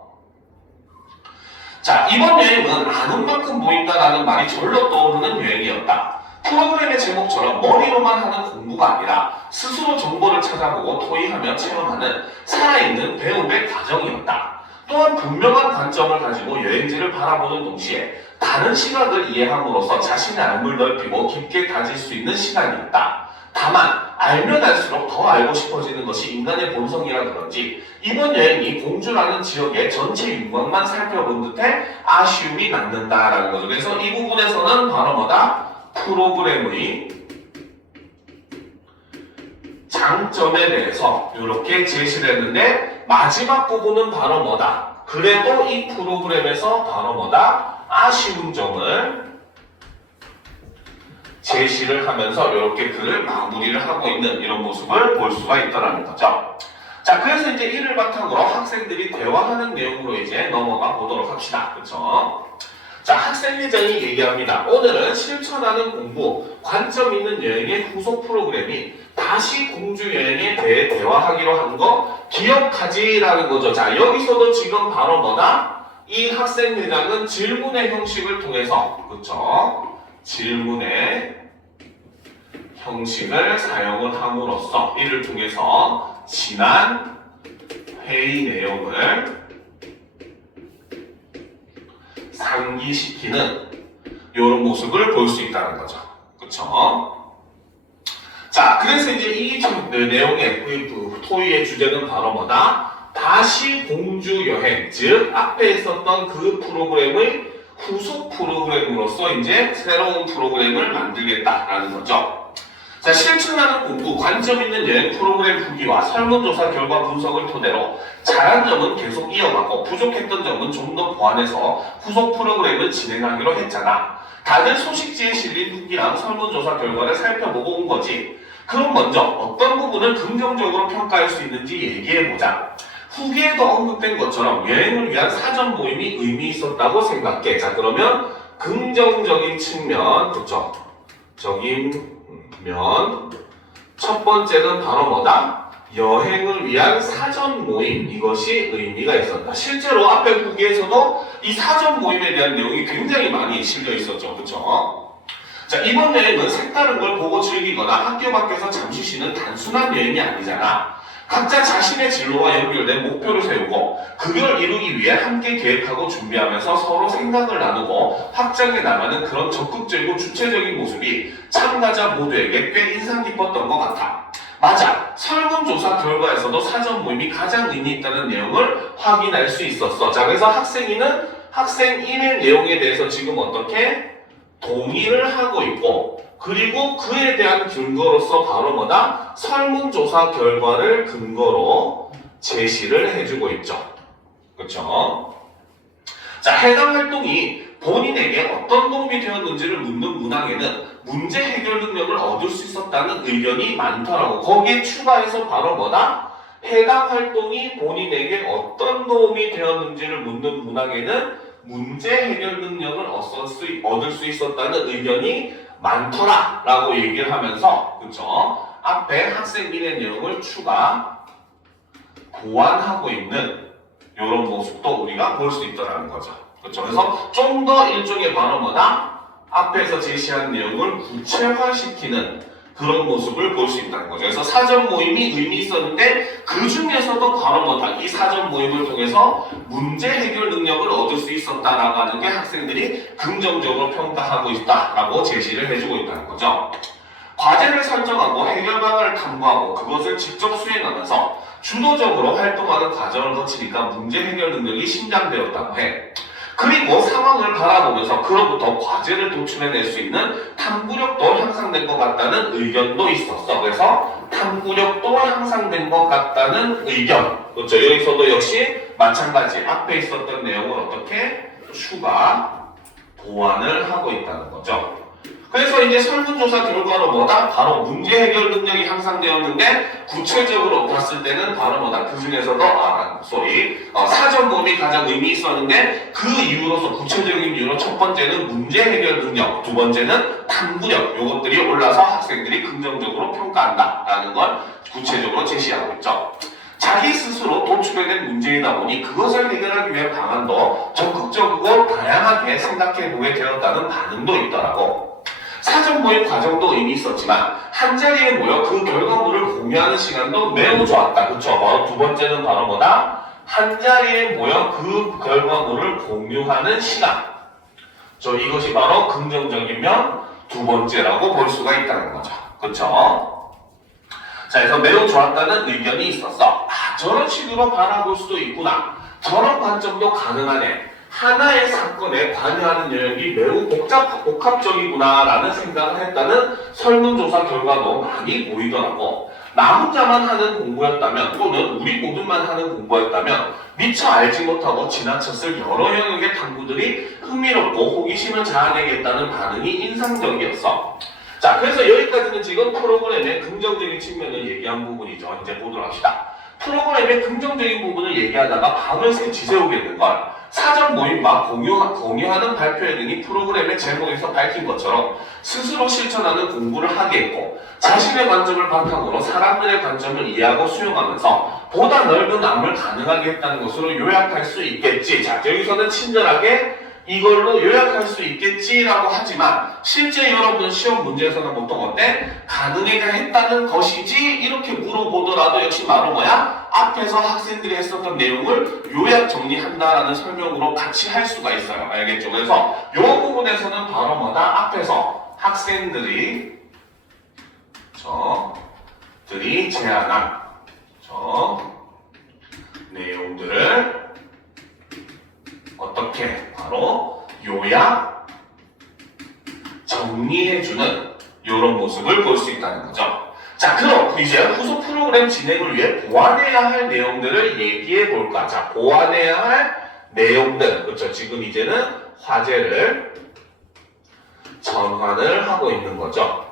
자, 이번 여행은 아는 만큼 보인다라는 말이 절로 떠오르는 여행이었다. 프로그램의 제목처럼 머리로만 하는 공부가 아니라 스스로 정보를 찾아보고 토의하며 체험하는 살아있는 배움의 과정이었다. 또한 분명한 관점을 가지고 여행지를 바라보는 동시에 다른 시각을 이해함으로써 자신의 알을 넓히고 깊게 다질 수 있는 시간이었다. 다만 알면 알수록 더 알고 싶어지는 것이 인간의 본성이라 그런지 이번 여행이 공주라는 지역의 전체 윤곽만 살펴본 듯해 아쉬움이 남는다라는 거죠. 그래서 이 부분에서는 바로 뭐다? 프로그램의 장점에 대해서 이렇게 제시를 했는데 마지막 부분은 바로 뭐다? 그래도 이 프로그램에서 바로 뭐다? 아쉬운 점을 제시를 하면서 이렇게 글을 마무리를 하고 있는 이런 모습을 볼 수가 있더라는 거죠. 자, 그래서 이제 이를 바탕으로 학생들이 대화하는 내용으로 이제 넘어가 보도록 합시다. 그렇죠? 자, 학생회장이 얘기합니다. 오늘은 실천하는 공부, 관점 있는 여행의 후속 프로그램이 다시 공주 여행에 대해 대화하기로 한 거 기억하지라는 거죠. 자, 여기서도 지금 바로 뭐다? 이 학생회장은 질문의 형식을 통해서, 그렇죠? 질문의 형식을 사용을 함으로써 이를 통해서 지난 회의 내용을 상기시키는 이런 모습을 볼 수 있다는 거죠. 그쵸? 자, 그래서 이제 이 내용의 토의의 주제는 바로 뭐다? 다시 공주 여행, 즉 앞에 있었던 그 프로그램의 후속 프로그램으로서 이제 새로운 프로그램을 만들겠다라는 거죠. 자, 실천하는 공부, 관점 있는 여행 프로그램 후기와 설문조사 결과 분석을 토대로 잘한 점은 계속 이어가고 부족했던 점은 좀 더 보완해서 후속 프로그램을 진행하기로 했잖아. 다들 소식지에 실린 후기랑 설문조사 결과를 살펴보고 온 거지. 그럼 먼저 어떤 부분을 긍정적으로 평가할 수 있는지 얘기해보자. 후기에도 언급된 것처럼 여행을 위한 사전 모임이 의미 있었다고 생각해. 자, 그러면 긍정적인 측면, 그쵸? 적인 면, 첫 번째는 바로 뭐다? 여행을 위한 사전 모임, 이것이 의미가 있었다. 실제로 앞에 후기에서도 이 사전 모임에 대한 내용이 굉장히 많이 실려 있었죠. 그쵸? 자, 이번 여행은 색다른 걸 보고 즐기거나 학교 밖에서 잠시 쉬는 단순한 여행이 아니잖아. 각자 자신의 진로와 연결된 목표를 세우고 그걸 이루기 위해 함께 계획하고 준비하면서 서로 생각을 나누고 확장해 나가는 그런 적극적이고 주체적인 모습이 참가자 모두에게 꽤 인상 깊었던 것 같아. 맞아. 설문조사 결과에서도 사전 모임이 가장 의미 있다는 내용을 확인할 수 있었어. 자, 그래서 학생이는 학생 1의 내용에 대해서 지금 어떻게 동의를 하고 있고, 그리고 그에 대한 근거로서 바로 뭐다? 설문조사 결과를 근거로 제시를 해주고 있죠. 그렇죠? 자, 해당 활동이 본인에게 어떤 도움이 되었는지를 묻는 문항에는 문제 해결 능력을 얻을 수 있었다는 의견이 많더라고. 거기에 추가해서 바로 뭐다? 해당 활동이 본인에게 어떤 도움이 되었는지를 묻는 문항에는 문제 해결 능력을 얻을 수 있었다는 의견이 많더라 라고 얘기를 하면서, 그쵸? 앞에 학생 1의 내용을 추가 보완하고 있는 이런 모습도 우리가 볼 수 있다는 거죠. 그쵸? 그래서 좀 더 일종의 바로 뭐다? 앞에서 제시한 내용을 구체화시키는 그런 모습을 볼 수 있다는 거죠. 그래서 사전 모임이 의미 있었는데 그 중에서도 바로 뭐다? 이 사전 모임을 통해서 문제 해결 능력을 얻을 수 있었다라고 하는 게 학생들이 긍정적으로 평가하고 있다라고 제시를 해주고 있다는 거죠. 과제를 설정하고 해결 방안을 탐구하고 그것을 직접 수행하면서 주도적으로 활동하는 과정을 거치니까 문제 해결 능력이 신장되었다고 해. 그리고 상황을 바라보면서 그로부터 과제를 도출해낼 수 있는 탐구력도 향상된 것 같다는 의견도 있었어. 그래서 탐구력도 향상된 것 같다는 의견. 그렇죠. 여기서도 역시 마찬가지 앞에 있었던 내용을 어떻게 추가 보완을 하고 있다는 거죠. 그래서 이제 설문조사 결과로 뭐다? 바로 문제 해결 능력이 향상되었는데 구체적으로 봤을 때는 바로 뭐다? 그 중에서도 사전 모임이 가장 의미 있었는데 그 이유로서 구체적인 이유로 첫 번째는 문제 해결 능력, 두 번째는 탐구력, 요것들이 올라서 학생들이 긍정적으로 평가한다라는 걸 구체적으로 제시하고 있죠. 자기 스스로 도출해낸 문제이다 보니 그것을 해결하기 위한 방안도 적극적이고 다양하게 생각해보게 되었다는 반응도 있더라고. 사전 모임 과정도 의미 있었지만 한 자리에 모여 그 결과물을 공유하는 시간도 매우 좋았다. 그쵸? 바로 두 번째는 바로 뭐다? 한 자리에 모여 그 결과물을 공유하는 시간. 이것이 바로 긍정적인 면 두 번째라고 볼 수가 있다는 거죠. 그쵸? 자, 그래서 매우 좋았다는 의견이 있었어. 저런 식으로 바라볼 수도 있구나. 저런 관점도 가능하네. 하나의 사건에 관여하는 영역이 매우 복합적이구나 라는 생각을 했다는 설문조사 결과도 많이 보이더라고. 나 혼자만 하는 공부였다면 또는 우리 모두만 하는 공부였다면 미처 알지 못하고 지나쳤을 여러 영역의 탐구들이 흥미롭고 호기심을 자아내겠다는 반응이 인상적이었어. 자, 그래서 여기까지는 지금 프로그램의 긍정적인 측면을 얘기한 부분이죠. 이제 보도록 합시다. 프로그램의 긍정적인 부분을 얘기하다가 바로 지새우겠는 걸 사전 모임과 공유하는 발표회 등이 프로그램의 제목에서 밝힌 것처럼 스스로 실천하는 공부를 하게 했고 자신의 관점을 바탕으로 사람들의 관점을 이해하고 수용하면서 보다 넓은 암을 가능하게 했다는 것으로 요약할 수 있겠지. 자, 여기서는 친절하게 이걸로 요약할 수 있겠지라고 하지만 실제 여러분 시험 문제에서는 보통 어때? 가능하게 했다는 것이지 이렇게 물어보더라도 역시 바로 뭐야? 앞에서 학생들이 했었던 내용을 요약 정리한다라는 설명으로 같이 할 수가 있어요. 알겠죠? 그래서 이 부분에서는 바로 뭐다? 앞에서 학생들이 제안한 내용들을 어떻게 바로 요약 요약, 정리해주는 이런 모습을 볼 수 있다는 거죠. 자, 그럼 이제 후속 프로그램 진행을 위해 보완해야 할 내용들을 얘기해 볼까? 자, 보완해야 할 내용들. 그렇죠. 지금 이제는 화제를 전환을 하고 있는 거죠.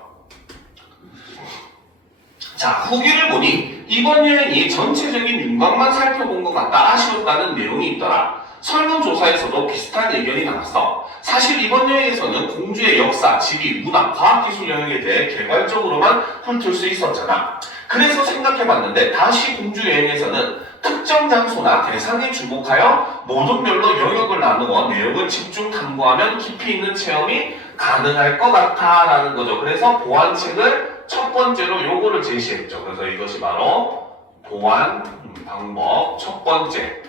자, 후기를 보니 이번 여행이 전체적인 윤곽만 살펴본 것 같다 아쉬웠다는 내용이 있더라. 설문조사에서도 비슷한 의견이 나왔어. 사실 이번 여행에서는 공주의 역사, 지리, 문화, 과학기술 영역에 대해 개괄적으로만 훑을 수 있었잖아. 그래서 생각해봤는데 다시 공주 여행에서는 특정 장소나 대상에 주목하여 모든 별로 영역을 나누어 내용을 집중 탐구하면 깊이 있는 체험이 가능할 것 같아 라는 거죠. 그래서 보완책을 첫 번째로 요거를 제시했죠. 그래서 이것이 바로 보완 방법 첫 번째.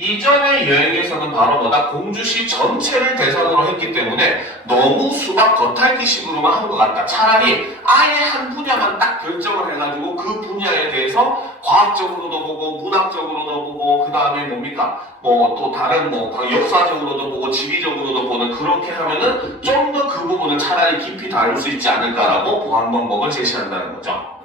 이전의 여행에서는 바로 뭐다? 공주시 전체를 대상으로 했기 때문에 너무 수박 겉핥기식으로만 한 것 같다. 차라리 아예 한 분야만 딱 결정을 해가지고 그 분야에 대해서 과학적으로도 보고 문학적으로도 보고 그 다음에 뭡니까? 뭐 또 다른 뭐 역사적으로도 보고 지리적으로도 보는 그렇게 하면은 좀 더 그 부분을 차라리 깊이 다룰 수 있지 않을까라고 보완 방법을 제시한다는 거죠.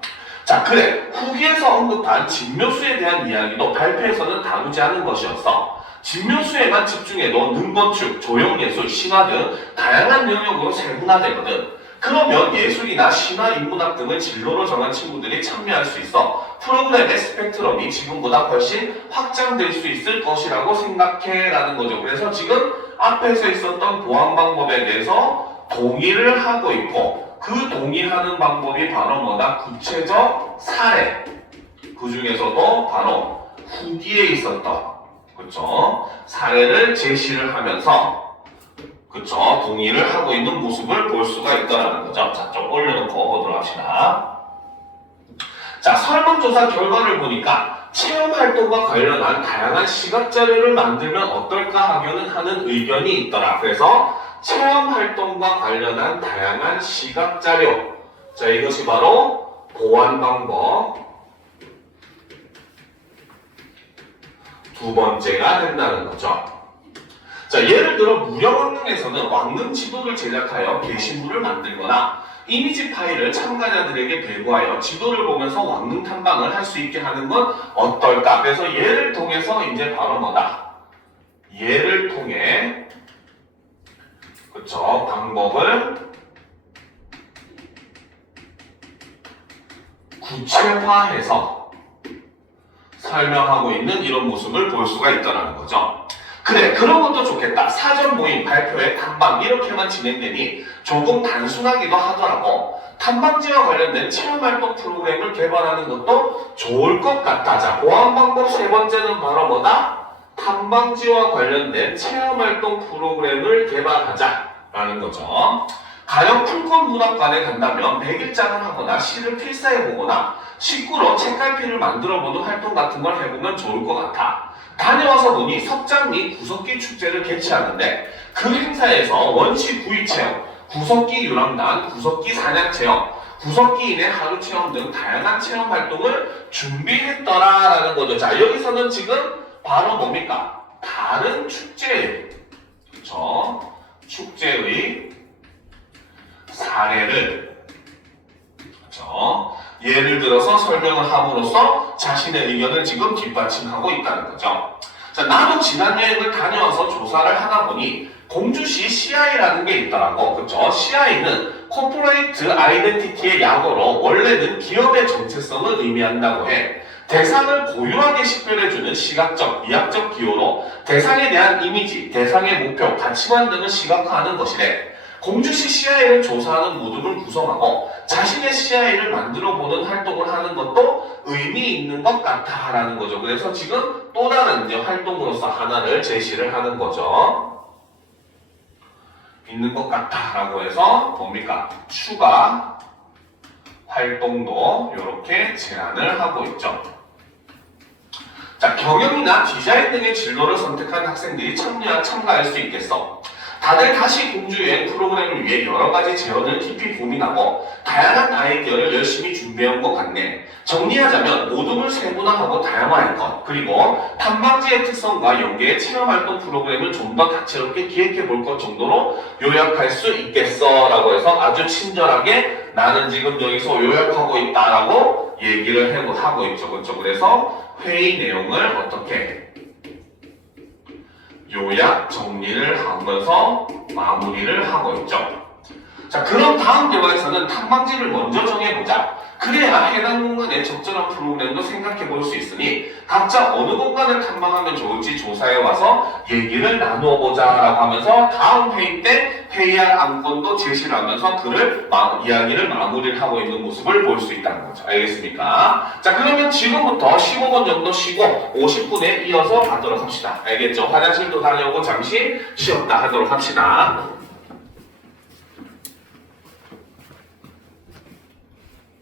자, 그래. 후기에서 언급한 진묘수에 대한 이야기도 발표에서는 다루지 않은 것이었어. 진묘수에만 집중해도 능건축, 조형예술, 신화 등 다양한 영역으로 세분화되거든. 그러면 예술이나 신화, 인문학 등을 진로로 정한 친구들이 참여할 수 있어 프로그램의 스펙트럼이 지금보다 훨씬 확장될 수 있을 것이라고 생각해 라는 거죠. 그래서 지금 앞에서 있었던 보완 방법에 대해서 동의를 하고 있고 그 동의하는 방법이 바로 뭐다? 구체적 사례. 그 중에서도 바로 후기에 있었던 그쵸? 사례를 제시를 하면서 그쵸? 동의를 하고 있는 모습을 볼 수가 있다는 거죠. 자, 좀 올려놓고 보도록 합시다. 자, 설문조사 결과를 보니까 체험활동과 관련한 다양한 시각자료를 만들면 어떨까 하는 의견이 있더라. 그래서 체험활동과 관련한 다양한 시각자료. 자, 이것이 바로 보완 방법 두 번째가 된다는 거죠. 자, 예를 들어 무료왕릉에서는 왕릉 지도를 제작하여 게시물을 만들거나 이미지 파일을 참가자들에게 배부하여 지도를 보면서 왕릉 탐방을 할 수 있게 하는 건 어떨까? 그래서 예를 통해서 이제 바로 뭐다? 예를 통해 그쵸? 방법을 구체화해서 설명하고 있는 이런 모습을 볼 수가 있다는 거죠. 그래, 그런 것도 좋겠다. 사전 모임, 발표회, 탐방 이렇게만 진행되니 조금 단순하기도 하더라고. 탐방지와 관련된 체험활동 프로그램을 개발하는 것도 좋을 것 같다. 자, 보완 방법 세 번째는 바로 뭐다? 탐방지와 관련된 체험활동 프로그램을 개발하자라는 거죠. 가령 풀꽃 문학관에 간다면 백일장을 하거나 시를 필사해보거나 식구로 책갈피를 만들어보는 활동 같은 걸 해보면 좋을 것 같아. 다녀와서 보니 석장리 구석기 축제를 개최하는데 그 행사에서 원시 구이 체험, 구석기 유랑단, 구석기 사냥 체험, 구석기인의 하루 체험 등 다양한 체험 활동을 준비했더라라는 거죠. 자, 여기서는 지금 바로 뭡니까? 다른 축제의, 그쵸? 축제의 사례를, 그쵸? 예를 들어서 설명을 함으로써 자신의 의견을 지금 뒷받침하고 있다는 거죠. 자, 나도 지난 여행을 다녀와서 조사를 하다 보니 공주시 CI라는 게 있더라고. 그쵸? CI는 Corporate Identity의 약어로 원래는 기업의 정체성을 의미한다고 해. 대상을 고유하게 식별해주는 시각적, 미학적 기호로 대상에 대한 이미지, 대상의 목표, 가치관 등을 시각화하는 것이래. 공주시 CI를 조사하는 모둠을 구성하고 자신의 CI를 만들어보는 활동을 하는 것도 의미 있는 것 같다라는 거죠. 그래서 지금 또 다른 이제 활동으로서 하나를 제시를 하는 거죠. 있는 것 같다라고 해서 뭡니까? 추가 활동도 이렇게 제안을 하고 있죠. 자, 경영이나 디자인 등의 진로를 선택한 학생들이 참가할 수 있겠어. 다들 다시 공주여행 프로그램을 위해 여러 가지 제언을 깊이 고민하고 다양한 아이디어를 열심히 준비해온 것 같네. 정리하자면 모둠을 세분화하고 다양화할 것, 그리고 탐방지의 특성과 연계의 체험활동 프로그램을 좀 더 다채롭게 기획해 볼 것 정도로 요약할 수 있겠어 라고 해서 아주 친절하게 나는 지금 여기서 요약하고 있다 라고 얘기를 하고 있죠. 그렇죠? 그래서 회의 내용을 어떻게 요약 정리를 하면서 마무리를 하고 있죠. 자, 그럼 다음 대화에서는 탐방지를 먼저 정해보자. 그래야 해당 공간에 적절한 프로그램도 생각해 볼 수 있으니 각자 어느 공간을 탐방하면 좋을지 조사해 와서 얘기를 나누어 보자 라고 하면서 다음 회의 때 회의할 안건도 제시를 하면서 이야기를 마무리를 하고 있는 모습을 볼 수 있다는 거죠. 알겠습니까? 자, 그러면 지금부터 15분 정도 쉬고 50분에 이어서 가도록 합시다. 알겠죠? 화장실도 다녀오고 잠시 쉬었다 하도록 합시다.